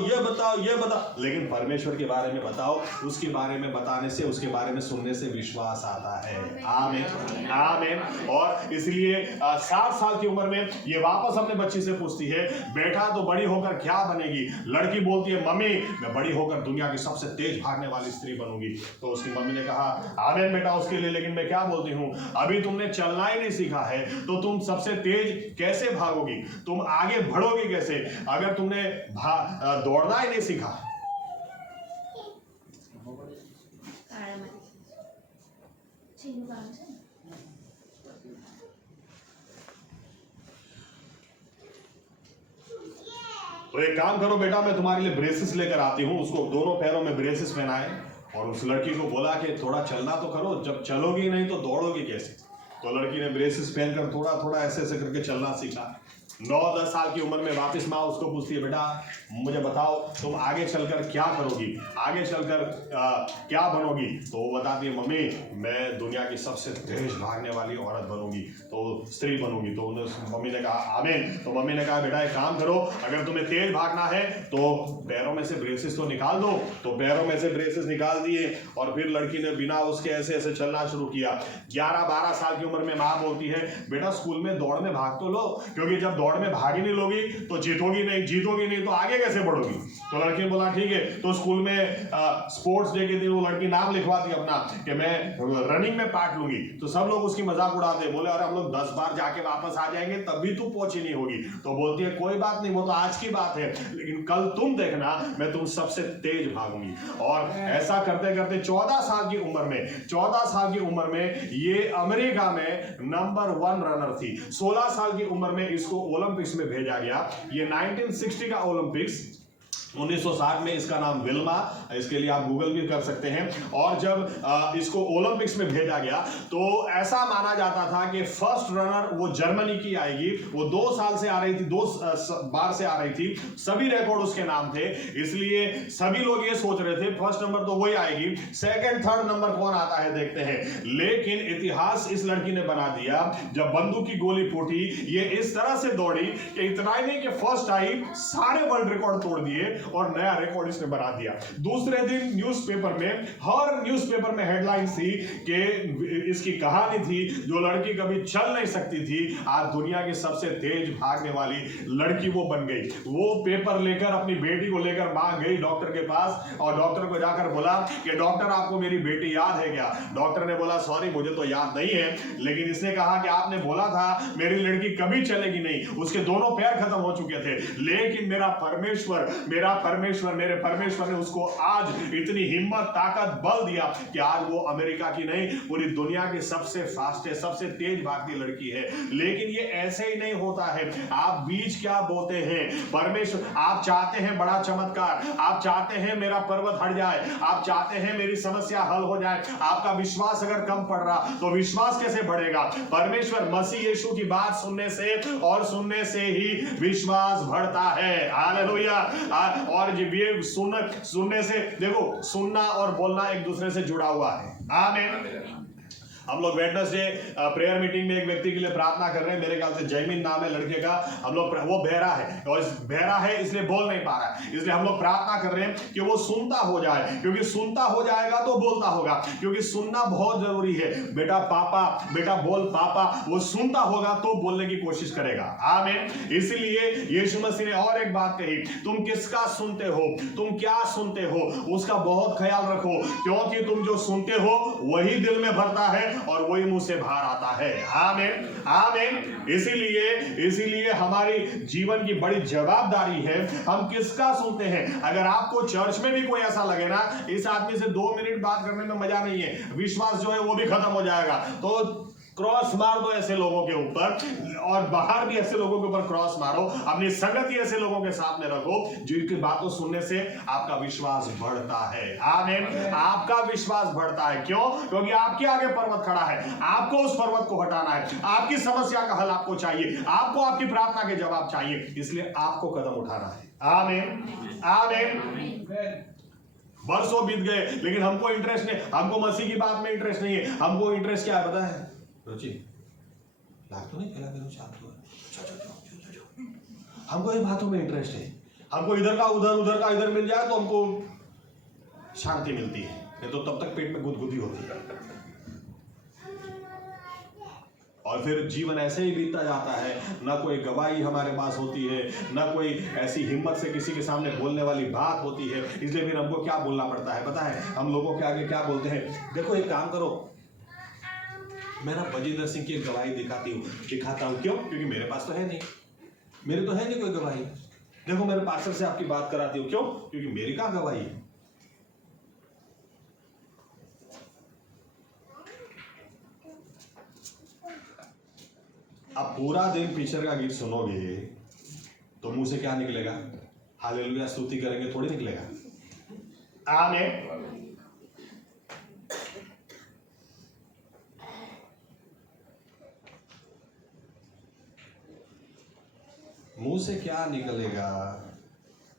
लेकिन परमेश्वर के बारे में बताओ, उसके बारे में बताने से, उसके बारे में सुनने से विश्वास आता है। आमीन आमीन। और इसलिए 7 साल की उम्र में ये वापस अपने बच्ची से पूछती है, बेटा तो बड़ी होकर क्या बनेगी? लड़की बोलती है, मम्मी मैं बड़ी होकर दुनिया की सबसे तेज भागने वाली स्त्री बनूंगी। तो उसकी मम्मी ने कहा, आमीन बेटा उसके लिए, लेकिन मैं क्या बोलती हूँ, अभी तुमने चलना ही नहीं सीखा है तो तुम सबसे तेज कैसे भागोगी? तुम आगे बढ़ोगी कैसे अगर तुमने दौड़ना ही नहीं सीखा? तो एक काम करो बेटा, मैं तुम्हारे लिए ब्रेसेस लेकर आती हूँ। उसको दोनों पैरों में ब्रेसेस पहनाए और उस लड़की को बोला कि थोड़ा चलना तो करो, जब चलोगी नहीं तो दौड़ोगी कैसे? तो लड़की ने ब्रेसेस पहनकर थोड़ा थोड़ा ऐसे ऐसे करके चलना सीखा। 9-10 साल की उम्र में वापस माँ उसको पूछती है, बेटा मुझे बताओ तुम आगे चलकर क्या करोगी, आगे चलकर क्या बनोगी? तो वो बताती है, मम्मी मैं दुनिया की सबसे तेज भागने वाली औरत बनूंगी, तो स्त्री बनूंगी। तो मम्मी ने कहा आमीन। तो मम्मी ने कहा, बेटा एक काम करो, अगर तुम्हें तेज भागना है तो पैरों में से ब्रेसेस तो निकाल दो। तो पैरों में से ब्रेसेस निकाल दिए और फिर लड़की ने बिना उसके ऐसे ऐसे चलना शुरू किया। 11-12 साल की उम्र में माँ बोलती है, बेटा स्कूल में दौड़ में भाग तो लो, क्योंकि जब दौड़ में भाग ही नहीं लोगी तो जीतोगी नहीं तो आगे कैसे बढ़ोगी? तो लड़की ने बोला ठीक है। तो स्कूल में स्पोर्ट्स डे के दिन वो लड़की नाम लिखवाती अपना कि मैं रनिंग में पार्ट लूंगी। तो सब लोग उसकी मजाक उड़ाते, बोले अरे हम लोग 10 बार जाके वापस आ जाएंगे तब भी तू पहुंची नहीं होगी। तो बोलती है कोई बात नहीं, वो तो आज की बात है, लेकिन कल तुम देखना मैं तुम सबसे तेज भागूंगी। और ऐसा करते करते 14 साल की उम्र में ये अमेरिका में नंबर 1 रनर थी। 16 साल की उम्र में इसको ओलंपिक्स में भेजा गया। ये 1960 का ओलंपिक्स 1960 में इसका नाम विल्मा, इसके लिए आप गूगल भी कर सकते हैं। और जब इसको ओलंपिक्स में भेजा गया तो ऐसा माना जाता था कि फर्स्ट रनर वो जर्मनी की आएगी। वो 2 साल से आ रही थी, 2 बार से आ रही थी, सभी रिकॉर्ड उसके नाम थे, इसलिए सभी लोग ये सोच रहे थे फर्स्ट नंबर तो वही आएगी, सेकंड थर्ड नंबर कौन आता है देखते हैं। लेकिन इतिहास इस लड़की ने बना दिया। जब बंदूक की गोली फूटी, ये इस तरह से दौड़ी कि इतना ही नहीं कि फर्स्ट आई, सारे वर्ल्ड रिकॉर्ड तोड़ दिए और नया रिकॉर्ड इसने बना दिया। दूसरे दिन न्यूज़पेपर में, हर न्यूज़पेपर में हेडलाइन थी कि इसकी कहानी थी, जो लड़की कभी चल नहीं सकती थी, आज दुनिया की सबसे तेज भागने वाली लड़की वो बन गई। वो पेपर लेकर अपनी बेटी को लेकर मां गई डॉक्टर के पास और डॉक्टर को जाकर बोला कि डॉक्टर आपको मेरी बेटी याद है क्या? डॉक्टर ने बोला सॉरी मुझे तो याद नहीं है, लेकिन इसने कहा कि आपने बोला था मेरी लड़की कभी चलेगी नहीं, उसके दोनों पैर खत्म हो चुके थे, लेकिन मेरे परमेश्वर ने उसको आज इतनी हिम्मत, ताकत, बल दिया कि आज वो अमेरिका की नहीं पूरी दुनिया की सबसे फास्टेस्ट, सबसे तेज भागती लड़की है। लेकिन ये ऐसे ही नहीं होता है। आप बीज क्या बोते हैं? परमेश्वर, आप चाहते हैं बड़ा चमत्कार, आप चाहते हैं मेरा पर्वत हट जाए, आप चाहते हैं मेरी समस्या हल हो जाए। आपका विश्वास अगर कम पड़ रहा तो विश्वास कैसे बढ़ेगा? परमेश्वर मसीह यीशु की बात सुनने से और सुनने से ही विश्वास बढ़ता है। हालेलुया। और ये सुनने से, देखो सुनना और बोलना एक दूसरे से जुड़ा हुआ है। आमीन। हम लोग वेडनेसडे प्रेयर मीटिंग में एक व्यक्ति के लिए प्रार्थना कर रहे हैं, मेरे ख्याल से जयमीन नाम है लड़के का। हम लोग, वो बहरा है और बहरा है इसलिए बोल नहीं पा रहा है, इसलिए हम लोग प्रार्थना कर रहे हैं कि वो सुनता हो जाए, क्योंकि सुनता हो जाएगा तो बोलता होगा, क्योंकि सुनना बहुत जरूरी है। बेटा पापा, बेटा बोल पापा, वो सुनता होगा तो बोलने की कोशिश करेगा। आमीन। इसीलिए यीशु मसीह ने और एक बात कही, तुम किसका सुनते हो, तुम क्या सुनते हो, उसका बहुत ख्याल रखो, क्योंकि तुम जो सुनते हो वही दिल में भरता है और वही मुंह से बाहर आता है। आमीन, आमीन। इसीलिए हमारी जीवन की बड़ी जवाबदारी है, हम किसका सुनते हैं। अगर आपको चर्च में भी कोई ऐसा लगे ना, इस आदमी से 2 मिनट बात करने में मजा नहीं है, विश्वास जो है वो भी खत्म हो जाएगा, तो क्रॉस मार दो ऐसे लोगों के ऊपर, और बाहर भी ऐसे लोगों के ऊपर क्रॉस मारो। अपनी संगति ऐसे लोगों के साथ में रखो जिनकी बातों सुनने से आपका विश्वास बढ़ता है। आमीन। आपका विश्वास बढ़ता है। क्यों? क्योंकि आपके आगे पर्वत खड़ा है, आपको उस पर्वत को हटाना है, आपकी समस्या का हल आपको चाहिए, आपको आपकी प्रार्थना के जवाब चाहिए, इसलिए आपको कदम उठाना है। आमीन, आमीन। वर्षों बीत गए लेकिन हमको इंटरेस्ट नहीं, हमको मसीह की बात में इंटरेस्ट नहीं है। हमको इंटरेस्ट क्या है पता है? रुचि लाग तो नहीं खेला करो, शांत हो, हमको ये बातों में इंटरेस्ट है। हमको इधर का उधर, उधर का इधर मिल जाए तो हमको शांति मिलती है, नहीं तो तब तक पेट में गुदगुदी होती है। और फिर जीवन ऐसे ही बीतता जाता है, ना कोई गवाही हमारे पास होती है, ना कोई ऐसी हिम्मत से किसी के सामने बोलने वाली बात होती है। इसलिए फिर हमको क्या बोलना पड़ता है पता है? हम लोगों के आगे क्या बोलते हैं? देखो एक काम करो, मैं ना बजिंदर सिंह की एक गवाही दिखाता हूं। क्यों? क्योंकि मेरे पास तो है नहीं, मेरे तो है नहीं कोई गवाही। देखो मेरे पास्टर से आपकी बात कराती हूं। क्यों? क्योंकि मेरी कहां गवाही है। अब पूरा दिन पिक्चर का गीत सुनोगे तो मुंह से क्या निकलेगा? हालेलुया स्तुति करेंगे थोड़ी निकलेगा। आमीन। मुंह से क्या निकलेगा?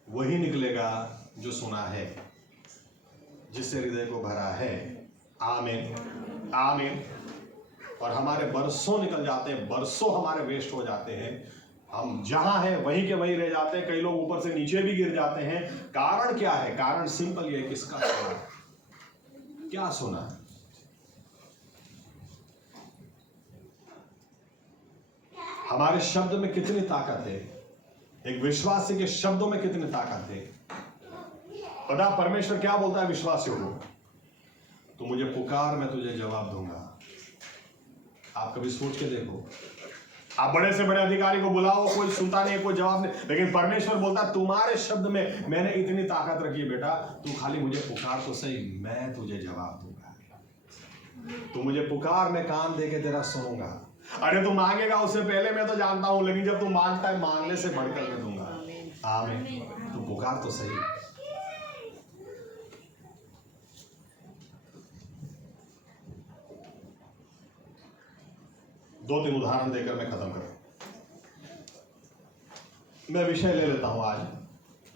वही निकलेगा जो सुना है, जिससे हृदय को भरा है। आमीन, आमीन। और हमारे बरसों निकल जाते हैं, बरसों हमारे वेस्ट हो जाते हैं, हम जहां हैं वहीं के वहीं रह जाते हैं। कई लोग ऊपर से नीचे भी गिर जाते हैं। कारण क्या है? कारण सिंपल ये, किसका सुना, क्या सुना। हमारे शब्द में कितनी ताकत है, एक विश्वासी के शब्दों में कितनी ताकत है। पता परमेश्वर क्या बोलता है विश्वासियों को? तू मुझे पुकार, मैं तुझे जवाब दूंगा। आप कभी सोच के देखो, आप बड़े से बड़े अधिकारी को बुलाओ, कोई सुनता नहीं, कोई जवाब नहीं, लेकिन परमेश्वर बोलता है तुम्हारे शब्द में मैंने इतनी ताकत रखी है बेटा, तू खाली मुझे पुकार तो सही, मैं तुझे जवाब दूंगा। तू मुझे पुकार, मैं कान दे के तेरा सुनूंगा। अरे तू मांगेगा उससे पहले मैं तो जानता हूं, लेकिन जब तू मांगता है मांगने से बढ़कर मैं दूंगा। आमीन। तू पुकार तो सही। दो तीन उदाहरण देकर मैं खत्म करूं। मैं विषय ले लेता हूं आज।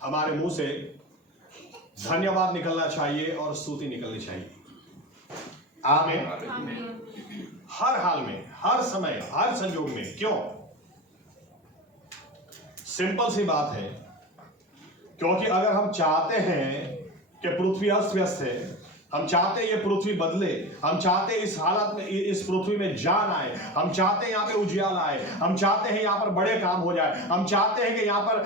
हमारे मुंह से धन्यवाद निकलना चाहिए और स्तुति निकलनी चाहिए। आमीन। हर हाल में, हर समय, हर संयोग में। क्यों? सिंपल सी बात है, क्योंकि अगर हम चाहते हैं कि पृथ्वी अस्त व्यस्त है, हम चाहते हैं ये पृथ्वी बदले, हम चाहते हैं इस हालत में, इस पृथ्वी में जान आए, हम चाहते हैं यहाँ पे उजियाला आए, हम चाहते हैं यहाँ पर बड़े काम हो जाए, हम चाहते हैं कि यहाँ पर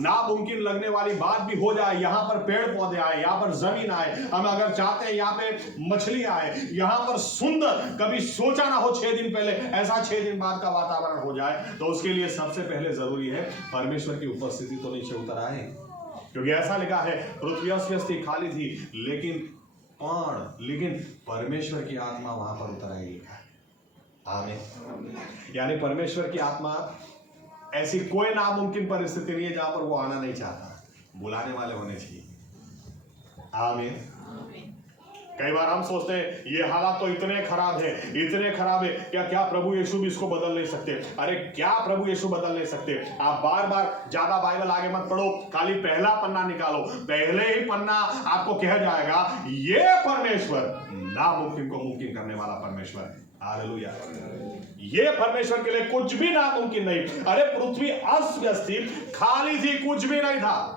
नामुमकिन लगने वाली बात भी हो जाए, यहाँ पर पेड़ पौधे आए, यहाँ पर जमीन आए, हम अगर चाहते हैं यहाँ पे मछली आए, यहाँ पर सुंदर, कभी सोचा ना हो 6 दिन पहले ऐसा 6 दिन बाद का वातावरण हो जाए, तो उसके लिए सबसे पहले जरूरी है परमेश्वर की उपस्थिति तो नीचे उतर आए। क्योंकि ऐसा लिखा है, पृथ्वी अस्त थी, खाली थी, लेकिन परमेश्वर की आत्मा वहां पर उतर आई लिखा है। आमीन। यानी परमेश्वर की आत्मा, ऐसी कोई नामुमकिन परिस्थिति नहीं है जहां पर वो आना नहीं चाहता, बुलाने वाले होने चाहिए। आमीन। कई बार हम सोचते हैं ये हालात तो इतने खराब है, क्या प्रभु यीशु भी इसको बदल नहीं सकते? अरे क्या प्रभु यीशु बदल नहीं सकते? आप बार बार ज्यादा बाइबल आगे मत पढ़ो, खाली पहला पन्ना निकालो, पहले ही पन्ना आपको कह जाएगा ये परमेश्वर नामुमकिन को मुमकिन करने वाला परमेश्वर है। हालेलुया। ये परमेश्वर के लिए कुछ भी नामुमकिन नहीं। अरे पृथ्वी अस्त व्यस्त थी, खाली थी, कुछ भी नहीं था।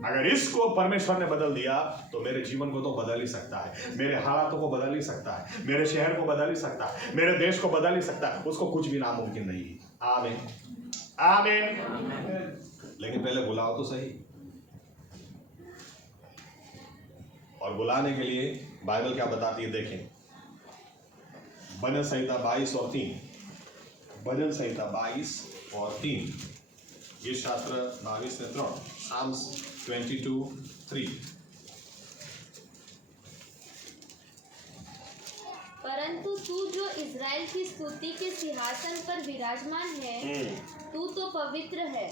अगर इसको परमेश्वर ने बदल दिया तो मेरे जीवन को तो बदल ही सकता है, मेरे हालातों को बदल ही सकता है, मेरे शहर को बदल ही सकता है, मेरे देश को बदल ही सकता है। उसको कुछ भी नामुमकिन नहीं है। आमीन। आमीन। लेकिन पहले बुलाओ तो सही। और बुलाने के लिए बाइबल क्या बताती है देखें। भजन संहिता 22 और 3। भजन संहिता 22 और 3। ये शास्त्र 22 ने 3। Psalms 22:3। परंतु तू जो इज़राइल की स्तुति के सिंहासन पर विराजमान है, तू तो पवित्र है।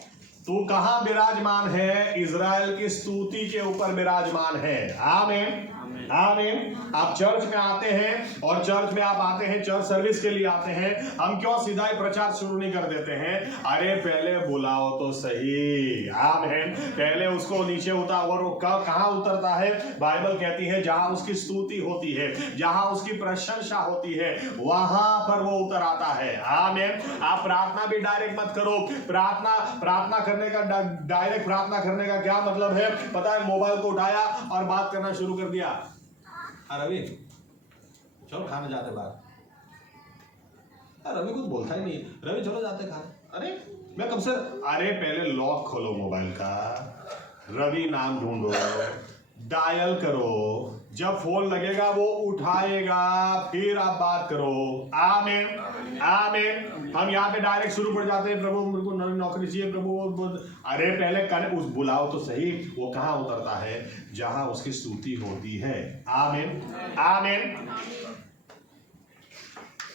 तू कहाँ विराजमान है? इज़राइल की स्तुति के ऊपर विराजमान है। आमीन। आमीन। आप चर्च में आते हैं और चर्च में आप आते हैं, चर्च सर्विस के लिए आते हैं, हम क्यों सीधा ही प्रचार शुरू नहीं कर देते हैं? अरे पहले बुलाओ तो सही। आमीन। पहले उसको नीचे उतार, और वो कहाँ उतरता है? बाइबल कहती है जहां उसकी स्तुति होती है, जहां उसकी प्रशंसा होती है, वहां पर वो उतर आता है। आमीन। आप प्रार्थना भी डायरेक्ट मत करो। प्रार्थना करने का, डायरेक्ट प्रार्थना करने का क्या मतलब है पता है? मोबाइल को उठाया और बात करना शुरू कर दिया। रवि चलो खाने जाते बाहर। रवि कुछ बोलता ही नहीं। रवि चलो जाते खाने। अरे मैं कब से? अरे पहले लॉक खोलो मोबाइल का, रवि नाम ढूंढो, डायल करो, जब फोन लगेगा वो उठाएगा, फिर आप बात करो। आमीन। आमीन। हम यहाँ पे डायरेक्ट शुरू पड़ जाते हैं, प्रभु मेरे को नौकरी चाहिए, प्रभु। अरे पहले उस बुलाओ तो सही। वो कहाँ उतरता है? जहां उसकी स्तुति होती है। आमीन। आमीन।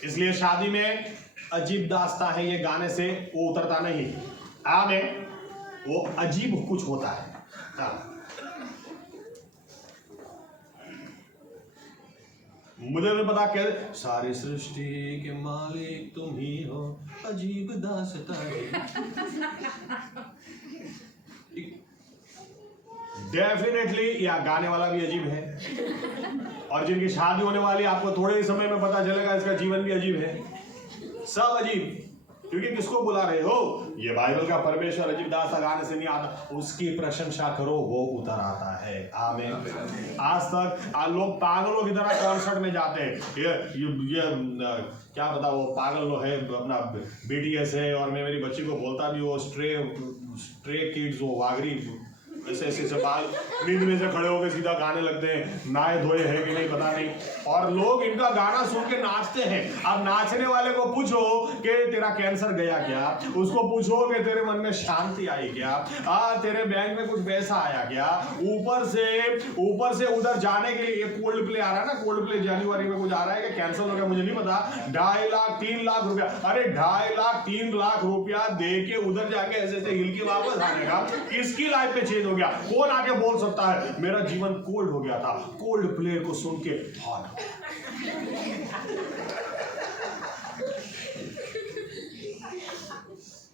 इसलिए शादी में अजीब दास्ता है, ये गाने से वो उतरता नहीं। आमीन। वो अजीब कुछ होता है। हाँ। मुझे नहीं पता क्या, सारी सृष्टि के मालिक तुम ही हो, अजीब दास्तां डेफिनेटली या गाने वाला भी अजीब है, और जिनकी शादी होने वाली आपको थोड़े ही समय में पता चलेगा इसका जीवन भी अजीब है। सब अजीब। क्योंकि किसको बुला रहे हो? ये बाइबल का परमेश्वर अजीब दास्तां गाने से नहीं आता, उसकी प्रशंसा करो, वो उतर आता है। आमीन। आज तक लोग पागलों की तरह कॉन्सर्ट में जाते हैं। ये क्या पता वो पागल लोग है, अपना BTS है, और मैं मेरी बच्ची को बोलता भी, वो स्ट्रे किड्स, वो वागरी ऐसे बाल नींद में से खड़े होकर सीधा गाने लगते हैं, नहाए धोए है कि नहीं पता नहीं, और लोग इनका गाना सुन के नाचते हैं। अब नाचने वाले को पूछो कि तेरा कैंसर गया क्या, उसको पूछो कि तेरे मन में शांति आई क्या, तेरे बैंक में कुछ पैसा आया क्या, ऊपर से उधर जाने के लिए कोल्ड प्ले आ रहा है ना, कोल्ड प्ले जनवरी में कुछ आ रहा है कि कैंसर हो गया, मुझे नहीं पता, 2.5 लाख 3 लाख रुपया। अरे 2.5 लाख 3 लाख रुपया दे के उधर जाके ऐसे हिल के वापस आने का, किसकी लाइफ पे चेंज हो गया। कौन आगे बोल सकता है मेरा जीवन कोल्ड हो गया था? कोल्ड प्ले को सुन के हॉट।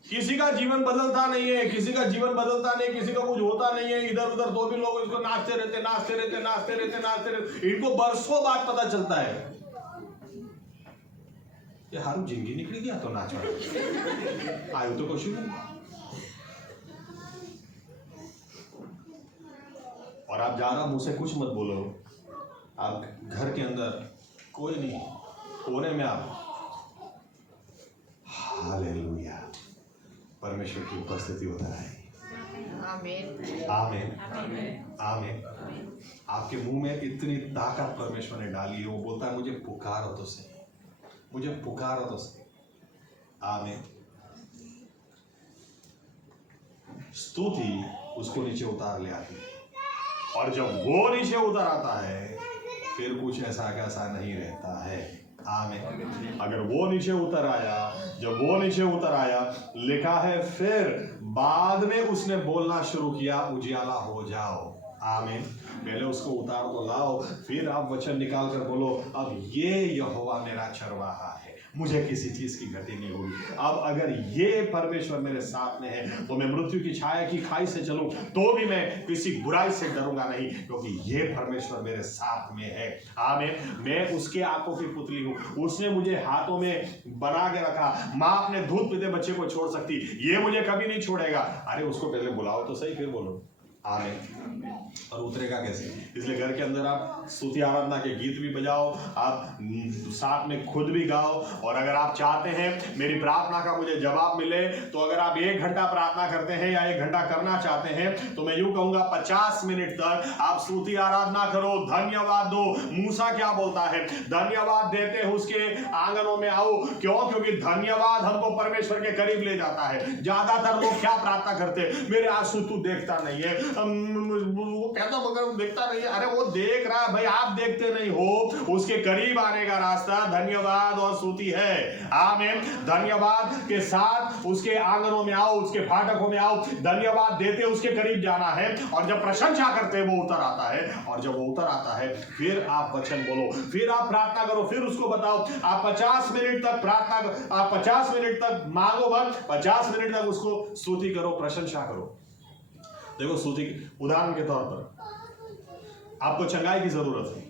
किसी का जीवन बदलता नहीं है, किसी का जीवन बदलता नहीं, किसी का कुछ होता नहीं है। इधर उधर तो भी लोग इसको नाचते रहते। इनको बरसों बाद पता चलता है ये हारू जिंदगी निकल गया तो नाच आयु तो कुछ नहीं। और आप ज्यादा मुंह से कुछ मत बोलो। आप घर के अंदर कोई नहीं, कोने में आप हालेलुया परमेश्वर की उपस्थिति होता है। आमीन आमीन आमीन। आपके मुंह में इतनी ताकत परमेश्वर ने डाली है। वो बोलता है मुझे पुकारो तो सही, मुझे पुकारो तो सही। आमीन। स्तुति उसको नीचे उतार ले आती है, और जब वो नीचे उतर आता है फिर कुछ ऐसा कैसा नहीं रहता है। आमीन। अगर वो नीचे उतर आया, जब वो नीचे उतर आया, लिखा है फिर बाद में उसने बोलना शुरू किया उजियाला हो जाओ। आमीन। पहले उसको उतार तो लाओ, फिर आप वचन निकाल कर बोलो अब ये यहोवा मेरा चरवाहा है, मुझे किसी चीज की घटी नहीं होगी। अब अगर ये परमेश्वर मेरे साथ में है तो मैं मृत्यु की छाया की खाई से चलूं तो भी मैं किसी बुराई से डरूंगा नहीं, क्योंकि ये परमेश्वर मेरे साथ में है। आमीन। मैं उसके आंखों की पुतली हूं, उसने मुझे हाथों में बना के रखा। माँ अपने दूध पीते बच्चे को छोड़ सकती, ये मुझे कभी नहीं छोड़ेगा। अरे उसको पहले बुलाओ तो सही, फिर बोलो। आमीन। और उतरेगा कैसे? इसलिए घर के अंदर आप स्तुति आराधना के गीत भी बजाओ, आप साथ में खुद भी गाओ। और अगर आप चाहते हैं मेरी प्रार्थना का मुझे जवाब मिले, तो अगर आप 1 घंटा प्रार्थना करते हैं या 1 घंटा करना चाहते हैं, तो मैं यूं कहूंगा 50 मिनट तक आप स्तुति आराधना करो, धन्यवाद दो। मूसा क्या बोलता है? धन्यवाद देते हैं उसके आंगनों में आओ। क्यों? क्योंकि धन्यवाद हमको परमेश्वर के करीब ले जाता है। ज्यादातर लोग क्या प्रार्थना करते? मेरे आंसू तू देखता नहीं है, वो कहता मगर देखता नहीं है। अरे वो देख रहा है भाई, आप देखते नहीं हो। उसके करीब आने का रास्ता धन्यवाद और स्तुति है। आमीन। धन्यवाद के साथ उसके आंगनों में आओ, उसके फाटकों में आओ। धन्यवाद देते उसके करीब जाना है, और जब प्रशंसा करते वो उतर आता है। और जब वो उतर आता है फिर आप वचन बोलो, फिर आप प्रार्थना करो, फिर उसको बताओ। आप 50 मिनट तक प्रार्थना, आप 50 मिनट तक मांगो मत, 50 मिनट तक उसको स्तुति करो, प्रशंसा करो। देखो स्तुति उदाहरण के तौर पर आपको चंगाई की जरूरत है,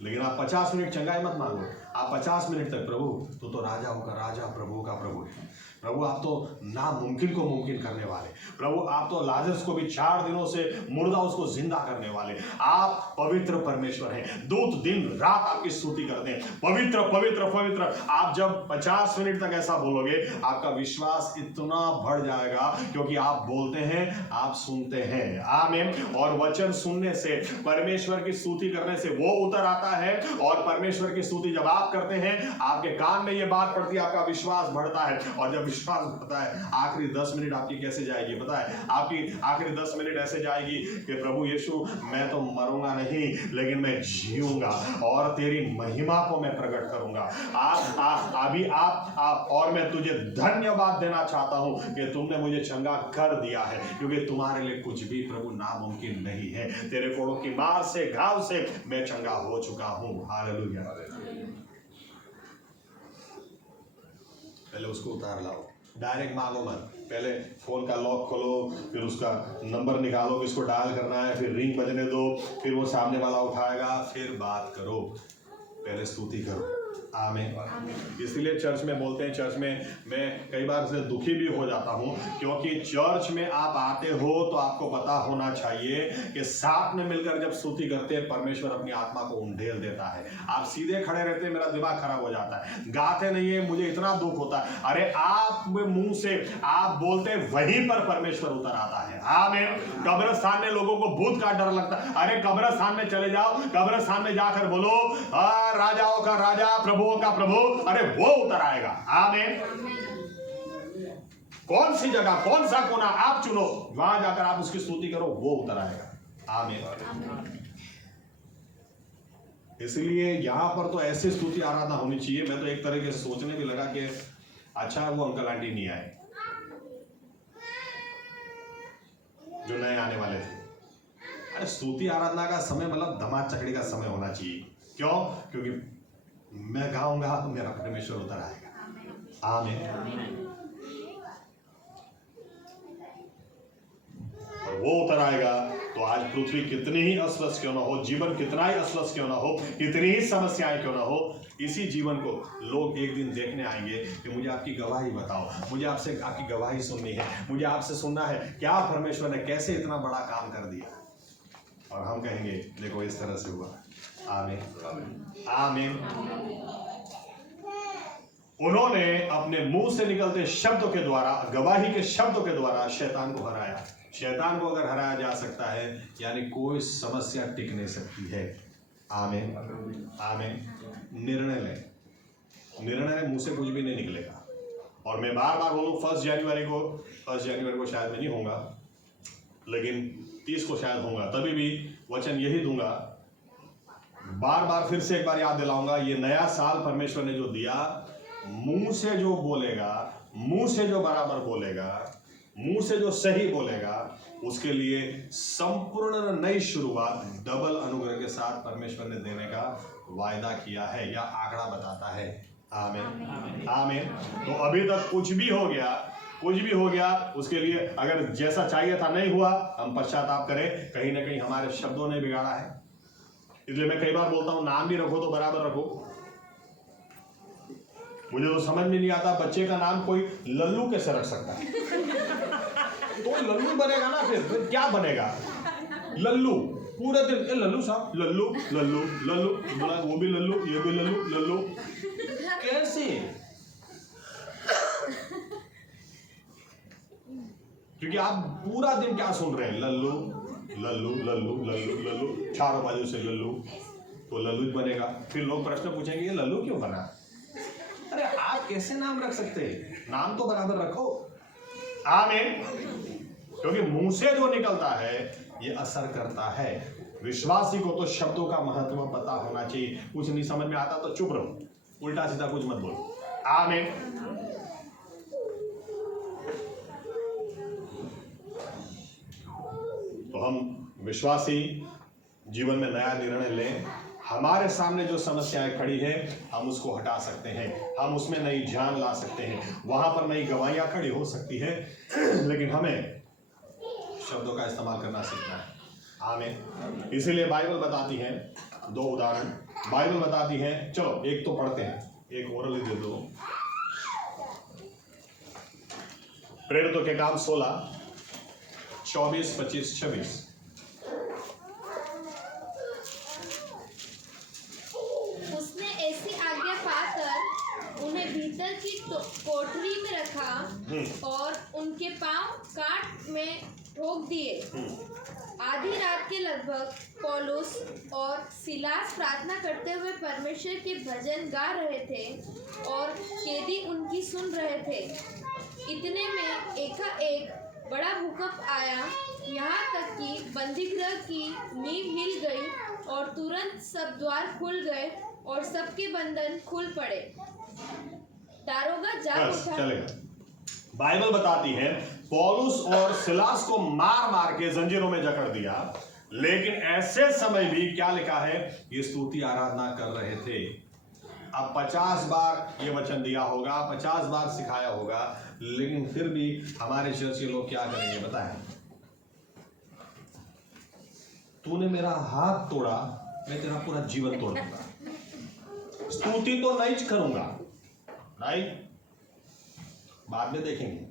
लेकिन आप 50 मिनट चंगाई मत मांगो। आप 50 मिनट तक प्रभु तो राजाओं का राजा, प्रभु का प्रभु है। प्रभु आप तो नामुमकिन को मुमकिन करने वाले। प्रभु आप तो लाजरस को भी 4 दिनों से मुर्दा उसको जिंदा करने वाले। आप पवित्र परमेश्वर हैं। दूत दिन रात आपकी स्तुति करते हैं, पवित्र पवित्र पवित्र। आप जब 50 मिनट तक ऐसा बोलोगे, आपका विश्वास इतना बढ़ जाएगा, क्योंकि आप बोलते हैं, आप सुनते हैं। आमीन। और वचन सुनने से, परमेश्वर की स्तुति करने से वो उतर आता है। और परमेश्वर की स्तुति जब आप करते हैं, आपके कान में ये बात पड़ती है, आपका विश्वास बढ़ता है। और जब विश्वास बढ़ता है, आखिरी 10 मिनट आपकी कैसे जाएगी पता है? आपकी आखिरी 10 मिनट ऐसे जाएगी कि प्रभु यीशु मैं तो मरूंगा नहीं, लेकिन मैं जीऊंगा और तेरी महिमा को मैं प्रकट करूंगा। अभी आप और मैं तुझे धन्यवाद देना चाहता हूं कि तुमने मुझे चंगा कर दिया है, क्योंकि तुम्हारे लिए कुछ भी प्रभु नामुमकिन नहीं है। तेरे कोड़ों की मार से, घाव से मैं चंगा हो चुका हूं। हालेलुया। पहले उसको उतार लाओ, डायरेक्ट मांगो मत। पहले फोन का लॉक खोलो, फिर उसका नंबर निकालो, इसको डायल करना है, फिर रिंग बजने दो, फिर वो सामने वाला उठाएगा, फिर बात करो। पहले स्तुति करो। आमीन। इसलिए चर्च में बोलते हैं, चर्च में मैं कई बार से दुखी भी हो जाता हूं, क्योंकि चर्च में आप आते हो तो आपको पता होना चाहिए कि साथ में मिलकर जब स्तुति करते हैं, परमेश्वर अपनी आत्मा को उंडेल देता है। आप सीधे खड़े रहते हैं, मेरा दिमाग खराब हो जाता है, गाते नहीं है, मुझे इतना दुख होता है। अरे आप मुंह से आप बोलते, वहीं पर परमेश्वर उतर आता है। आमीन। कब्रिस्तान में लोगों को भूत का डर लगता है। अरे कब्रिस्तान में चले जाओ, कब्रिस्तान में जाकर बोलो राजाओं का राजा, प्रभुओं का प्रभु, अरे वो उतर आएगा। आमीन। कौन सी जगह, कौन सा कोना आप चुनो, वहां जाकर आप उसकी स्तुति करो, वो उतर आएगा। आमीन। इसलिए यहां पर तो ऐसे स्तुति आराधना होनी चाहिए। मैं तो एक तरह के सोचने भी लगा कि अच्छा वो अंकल आंटी नहीं आए, जो नए आने वाले थे। अरे स्तुति आराधना का समय मतलब धमाचकड़ी का समय होना चाहिए। क्यों? क्योंकि मैं गाऊंगा तो मेरा परमेश्वर उतर आएगा। आमीन। और वो उतर आएगा तो आज पृथ्वी कितनी ही अस्वस्थ क्यों ना हो, जीवन कितना ही अस्वस्थ क्यों ना हो, कितनी ही समस्याएं क्यों ना हो, इसी जीवन को लोग एक दिन देखने आएंगे कि मुझे आपकी गवाही बताओ, मुझे आपसे आपकी गवाही सुननी है, मुझे आपसे सुनना है क्या परमेश्वर ने कैसे इतना बड़ा काम कर दिया। और हम कहेंगे देखो इस तरह से हुआ। आमीन आमीन। उन्होंने अपने मुंह से निकलते शब्दों के द्वारा, गवाही के शब्दों के द्वारा शैतान को हराया। शैतान को अगर हराया जा सकता है यानी कोई समस्या टिक नहीं सकती है। आमीन आमीन। निर्णय लें, निर्णय मुंह से कुछ भी नहीं निकलेगा। और मैं बार बार बोलूं 1 जनवरी को शायद मैं नहीं होऊंगा, लेकिन 30 को शायद होऊंगा, तभी भी वचन यही दूंगा। बार बार फिर से एक बार याद दिलाऊंगा, ये नया साल परमेश्वर ने जो दिया, मुंह से जो बोलेगा, मुंह से जो बराबर बोलेगा, मुंह से जो सही बोलेगा, उसके लिए संपूर्ण नई शुरुआत डबल अनुग्रह के साथ परमेश्वर ने देने का वायदा किया है या आंकड़ा बताता है। आमीन आमीन। तो अभी तक कुछ भी हो गया उसके लिए अगर जैसा चाहिए था नहीं हुआ, हम पश्चाताप करें, कहीं ना कहीं हमारे शब्दों ने बिगाड़ा है। इसलिए मैं कई बार बोलता हूं नाम भी रखो तो बराबर रखो। मुझे तो समझ में नहीं आता बच्चे का नाम कोई लल्लू कैसे रख सकता है। तो लल्लू बनेगा ना, फिर क्या बनेगा? लल्लू पूरे दिन ए लल्लू साहब, लल्लू लल्लू लल्लू बोला, वो भी लल्लू, ये भी लल्लू लल्लू, कैसे? क्योंकि आप पूरा दिन क्या सुन रहे हैं? लल्लू लल्लू लल्लू लल्लू लल्लू, चारों बाजू से लल्लू, तो लल्लू बनेगा। फिर लोग प्रश्न पूछेंगे ये लल्लू क्यों बना? अरे आप कैसे नाम रख सकते हैं? नाम तो बराबर रखो। आमीन। क्योंकि मुंह से जो निकलता है ये असर करता है। विश्वासी को तो शब्दों का महत्व पता होना चाहिए। कुछ नहीं समझ में आता तो चुप रहो, उल्टा सीधा कुछ मत बोलो। आमीन। तो हम विश्वासी जीवन में नया निर्णय लें। हमारे सामने जो समस्याएं खड़ी है हम उसको हटा सकते हैं, हम उसमें नई जान ला सकते हैं, वहां पर नई गवाहियां खड़ी हो सकती है, लेकिन हमें शब्दों का इस्तेमाल करना सीखना है। आमीन। इसीलिए बाइबल बताती है, 2 उदाहरण बाइबल बताती है। चलो एक तो पढ़ते हैं, एक ओरल दे दो। प्रेरितों के काम 16, 24, 25, 26। उसने ऐसी आज्ञा पाकर उन्हें भीतर की कोठरी में रखा और उनके पांव काट में ठोक दिए। आधी रात के लगभग पौलुस और सिलास प्रार्थना करते हुए परमेश्वर के भजन गा रहे थे और कैदी उनकी सुन रहे थे। इतने में एकाएक बड़ा भूकंप आया, यहाँ तक कि बंदीगृह की नींव हिल गई और तुरंत सब द्वार खुल गए और सबके बंधन खुल पड़े। दारोगा जाग उठा। चलेगा। बाइबल बताती है पौलुस और सिलास को मार मार के जंजीरों में जकड़ दिया, लेकिन ऐसे समय भी क्या लिखा है? ये स्तुति आराधना कर रहे थे। अब 50 बार ये वचन दिया होगा, 50 बार सिखाया होगा, लेकिन फिर भी हमारे चर्च के लोग क्या करेंगे बताएं? तूने मेरा हाथ तोड़ा, मैं तेरा पूरा जीवन तोड़ दूंगा। स्तुति तो नहीं करूंगा, नहीं, बाद में देखेंगे।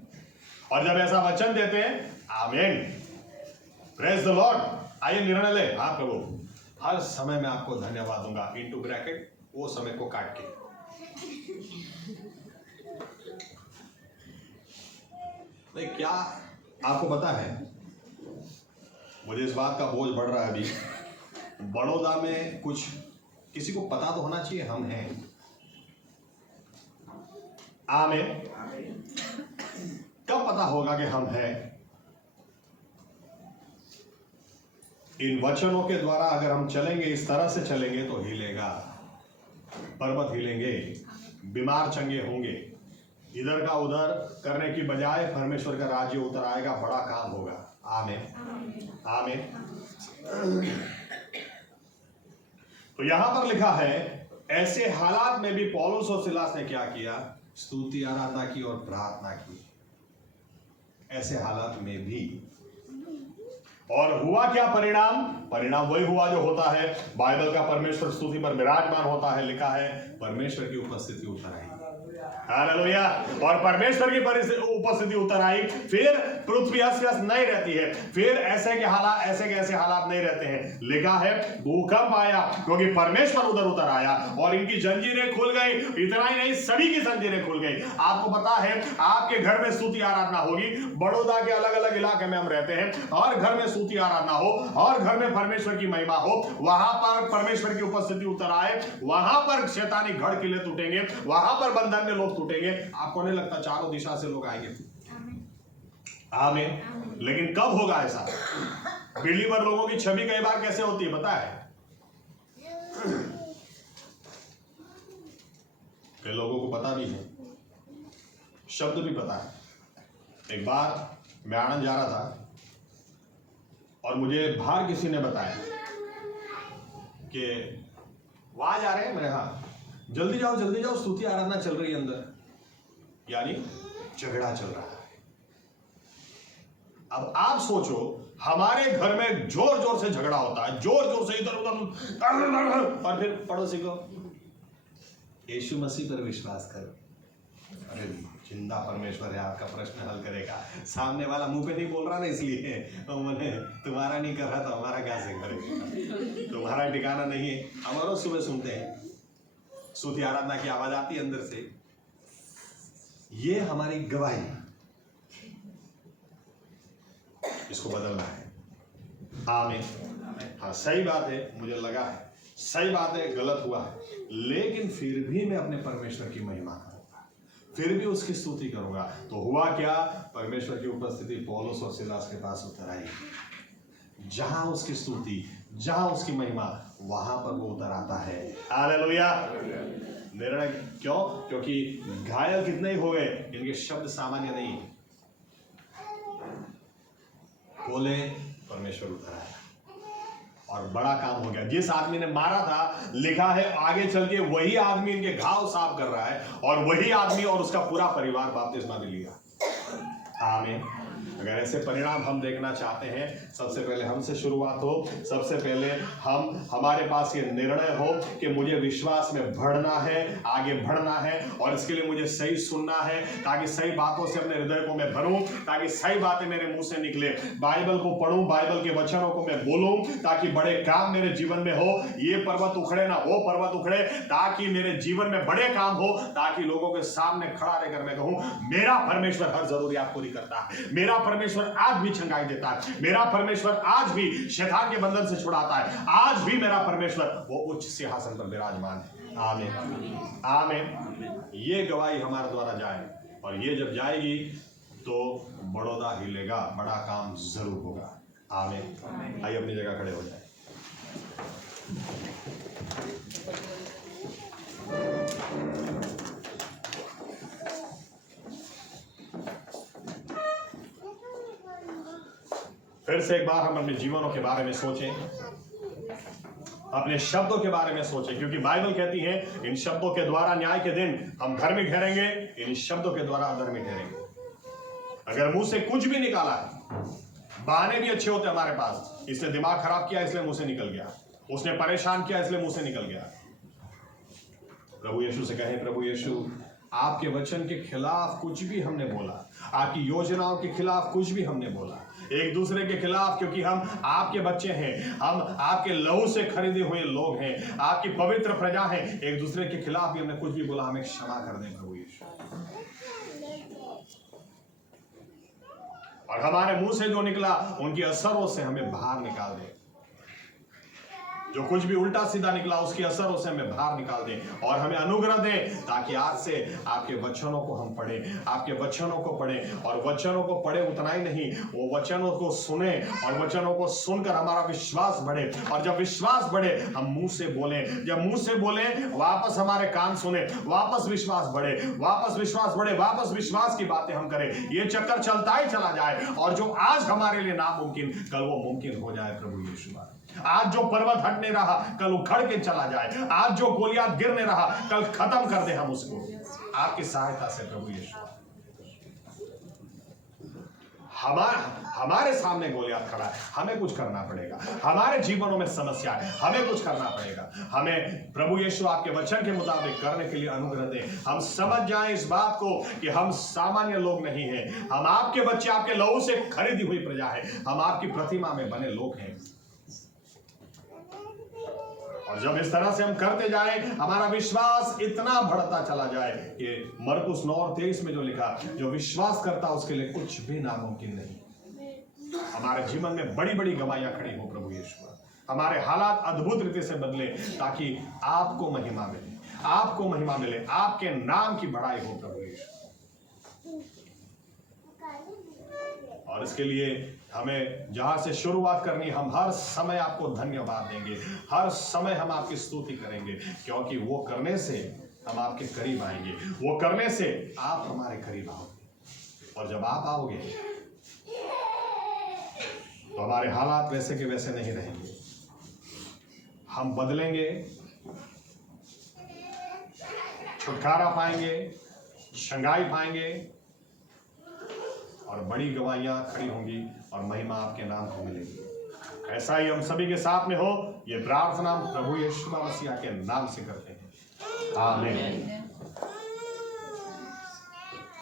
और जब ऐसा वचन देते हैं, आमीन, प्रेज द लॉर्ड, आइए निर्णय ले। हाँ प्रभु, हर समय मैं आपको धन्यवाद दूंगा, इनटू ब्रैकेट वो समय को काट के। नहीं, क्या आपको पता है, मुझे इस बात का बोझ बढ़ रहा है अभी। बड़ौदा में कुछ किसी को पता तो होना चाहिए हम हैं। आमीन। कब पता होगा कि हम हैं? इन वचनों के द्वारा अगर हम चलेंगे, इस तरह से चलेंगे तो हिलेगा, पर्वत हिलेंगे, बीमार चंगे होंगे। इधर का उधर करने की बजाय परमेश्वर का राज्य उतर आएगा, बड़ा काम होगा। आमीन आमीन। तो यहां पर लिखा है ऐसे हालात में भी पौलुस और सिलास ने क्या किया? स्तुति आराधना की और प्रार्थना की, ऐसे हालात में भी। और हुआ क्या परिणाम? परिणाम वही हुआ जो होता है बाइबल का, परमेश्वर स्तुति पर विराजमान होता है। लिखा है परमेश्वर की उपस्थिति उतर आई। हालेलुया। और परमेश्वर की उपस्थिति उतर आई, फिर पृथ्वी अस्त व्यस्त नहीं रहती है, फिर ऐसे के हालात नहीं रहते हैं। लिखा है भूकंप आया क्योंकि परमेश्वर उधर उतर आया और इनकी जंजीरें खुल गई। इतना ही नहीं, सभी की जंजीरें खुल गई। आपको पता है आपके घर में स्तुति आराधना होगी। बड़ौदा के अलग अलग इलाके में हम रहते हैं, और घर में स्तुति आराधना हो और घर में परमेश्वर की महिमा हो, वहां पर परमेश्वर की उपस्थिति उतर आए, वहां पर शैतानी घड़ किले टूटेंगे, वहां पर बंधन में लोग टूटेंगे। आपको नहीं लगता चारों दिशा से लोग आएंगे? आमीन। लेकिन कब होगा ऐसा? बिलीवर लोगों की छवि कई बार कैसे होती है पता है? कई लोगों को पता भी है, शब्द भी पता है। एक बार मैं आनंद जा रहा था और मुझे बाहर किसी ने बताया कि वहां जा रहे हैं। मैंने हाँ, जल्दी जाओ स्तुति आराधना चल रही है अंदर, यानी झगड़ा चल रहा है। अब आप सोचो हमारे घर में जोर जोर से झगड़ा होता है, जोर जोर से इधर उधर, और फिर पड़ोसी को यीशु मसीह पर विश्वास करो। अरे जिंदा परमेश्वर है, आपका प्रश्न हल करेगा। सामने वाला मुंह पे नहीं बोल रहा ना, इसलिए तो मैंने तुम्हारा नहीं कर रहा तो हमारा कैसे करेगा? तुम्हारा ठिकाना नहीं है। हम रोज सुबह सुनते हैं स्तुति आराधना की आवाज आती है अंदर से। ये हमारी गवाही, इसको बदलना है। आमीन। हाँ सही बात है, मुझे लगा है सही बात है, गलत हुआ है, लेकिन फिर भी मैं अपने परमेश्वर की महिमा करूंगा, फिर भी उसकी स्तुति करूंगा। तो हुआ क्या? परमेश्वर की उपस्थिति पौलुस और सिलास के पास उतर आई। जहां उसकी स्तुति, जहां उसकी महिमा, वहां पर वो उतर आता है। हालेलुया। निर्णय क्यों? क्योंकि घायल कितने ही हो गए, इनके शब्द सामान्य नहीं, बोले परमेश्वर उतर आया और बड़ा काम हो गया। जिस आदमी ने मारा था, लिखा है आगे चल के वही आदमी इनके घाव साफ कर रहा है, और वही आदमी और उसका पूरा परिवार बपतिस्मा भी लिया। आमीन। अगर ऐसे परिणाम हम देखना चाहते हैं, सबसे पहले हमसे शुरुआत हो। सबसे पहले हमारे पास ये निर्णय हो कि मुझे विश्वास में बढ़ना है, आगे बढ़ना है, और इसके लिए मुझे सही सुनना है, ताकि सही बातों से अपने हृदय को मैं भरूं, ताकि सही बातें मेरे मुंह से निकले। बाइबल को पढ़ूं, बाइबल के वचनों को मैं बोलूं, ताकि बड़े काम मेरे जीवन में हो। ये पर्वत उखड़े ना वो पर्वत उखड़े, ताकि मेरे जीवन में बड़े काम हो, ताकि लोगों के सामने खड़ा रहकर मैं कहूं मेरा परमेश्वर हर जरूरियात पूरी करता है, मेरा परमेश्वर आज भी छंगाई देता है, मेरा परमेश्वर आज भी शैतान के बंधन से छुड़ाता है, आज भी मेरा परमेश्वर वो उच्च सिंहासन पर विराजमान है। आमीन आमीन। ये गवाही हमारे द्वारा जाए, और ये जब जाएगी तो बड़ौदा हिलेगा, बड़ा काम जरूर होगा। आमीन। आइए अपनी जगह खड़े हो जाए। फिर से एक बार हम अपने जीवनों के बारे में सोचें, अपने शब्दों के बारे में सोचें, क्योंकि बाइबल कहती है इन शब्दों के द्वारा न्याय के दिन हम धर्मी ठहरेंगे, इन शब्दों के द्वारा अधर्मी ठहरेंगे। अगर मुंह से कुछ भी निकाला है, बहाने भी अच्छे होते हमारे पास, इसने दिमाग खराब किया इसलिए मुंह से निकल गया, उसने परेशान किया इसलिए मुंह से निकल गया। प्रभु यीशु से कहें, प्रभु यीशु आपके वचन के खिलाफ कुछ भी हमने बोला, आपकी योजनाओं के खिलाफ कुछ भी हमने बोला, एक दूसरे के खिलाफ, क्योंकि हम आपके बच्चे हैं, हम आपके लहू से खरीदे हुए लोग हैं, आपकी पवित्र प्रजा हैं, एक दूसरे के खिलाफ भी हमने कुछ भी बोला, हमें क्षमा कर दें प्रभु यीशु। और हमारे मुंह से जो निकला उनकी असरों से हमें बाहर निकाल दे। जो कुछ भी उल्टा सीधा निकला उसके असरों से हमें बाहर निकाल दें और हमें अनुग्रह दें, ताकि आज से आपके वचनों को हम पढ़ें, आपके वचनों को पढ़ें, और वचनों को पढ़े उतना ही नहीं, वो वचनों को सुने और वचनों को सुनकर हमारा विश्वास बढ़े, और जब विश्वास बढ़े हम मुंह से बोलें, जब मुंह से बोलें वापस हमारे कान सुने, वापस विश्वास बढ़े, वापस विश्वास बढ़े, वापस विश्वास की बातें हम करें। ये चक्कर चलता ही चला जाए, और जो आज हमारे लिए नामुमकिन कल वो मुमकिन हो जाए। प्रभु यीशु, आज जो पर्वत हटने रहा कल उखड़ के चला जाए, आज जो गोलियात गिरने रहा कल खत्म कर दे हम उसको आपकी सहायता से। प्रभु यीशु, हमारे सामने गोलियात खड़ा है, हमें कुछ करना पड़ेगा। हमारे जीवनों में समस्या है, हमें कुछ करना पड़ेगा। हमें प्रभु यीशु आपके वचन के मुताबिक करने के लिए अनुग्रह दें। हम समझ जाएं इस बात को कि हम सामान्य लोग नहीं हैं, हम आपके बच्चे, आपके लहू से खरीदी हुई प्रजा है, हम आपकी प्रतिमा में बने लोग हैं। और जब इस तरह से हम करते जाएं, हमारा विश्वास इतना बढ़ता चला जाए कि मरकुस 9:23 में जो लिखा, जो विश्वास करता उसके लिए कुछ भी नामुमकिन नहीं। हमारे जीवन में बड़ी बड़ी गवाहियां खड़ी हो प्रभु यीशु, हमारे हालात अद्भुत रीति से बदले, ताकि आपको महिमा मिले, आपको महिमा मिले, आपके नाम की बड़ाई हो प्रभु यीशु। और इसके लिए हमें जहां से शुरुआत करनी, हम हर समय आपको धन्यवाद देंगे, हर समय हम आपकी स्तुति करेंगे, क्योंकि वो करने से हम आपके करीब आएंगे, वो करने से आप हमारे करीब आओगे। और जब आप आओगे तो हमारे हालात वैसे के वैसे नहीं रहेंगे, हम बदलेंगे, छुटकारा पाएंगे, शंगाई पाएंगे, और बड़ी गवाहियां खड़ी होंगी और महिमा आपके नाम को मिलेगी। ऐसा ही हम सभी के साथ में हो, ये प्रार्थना प्रभु यीशु मसीह के नाम से करते हैं, आमीन।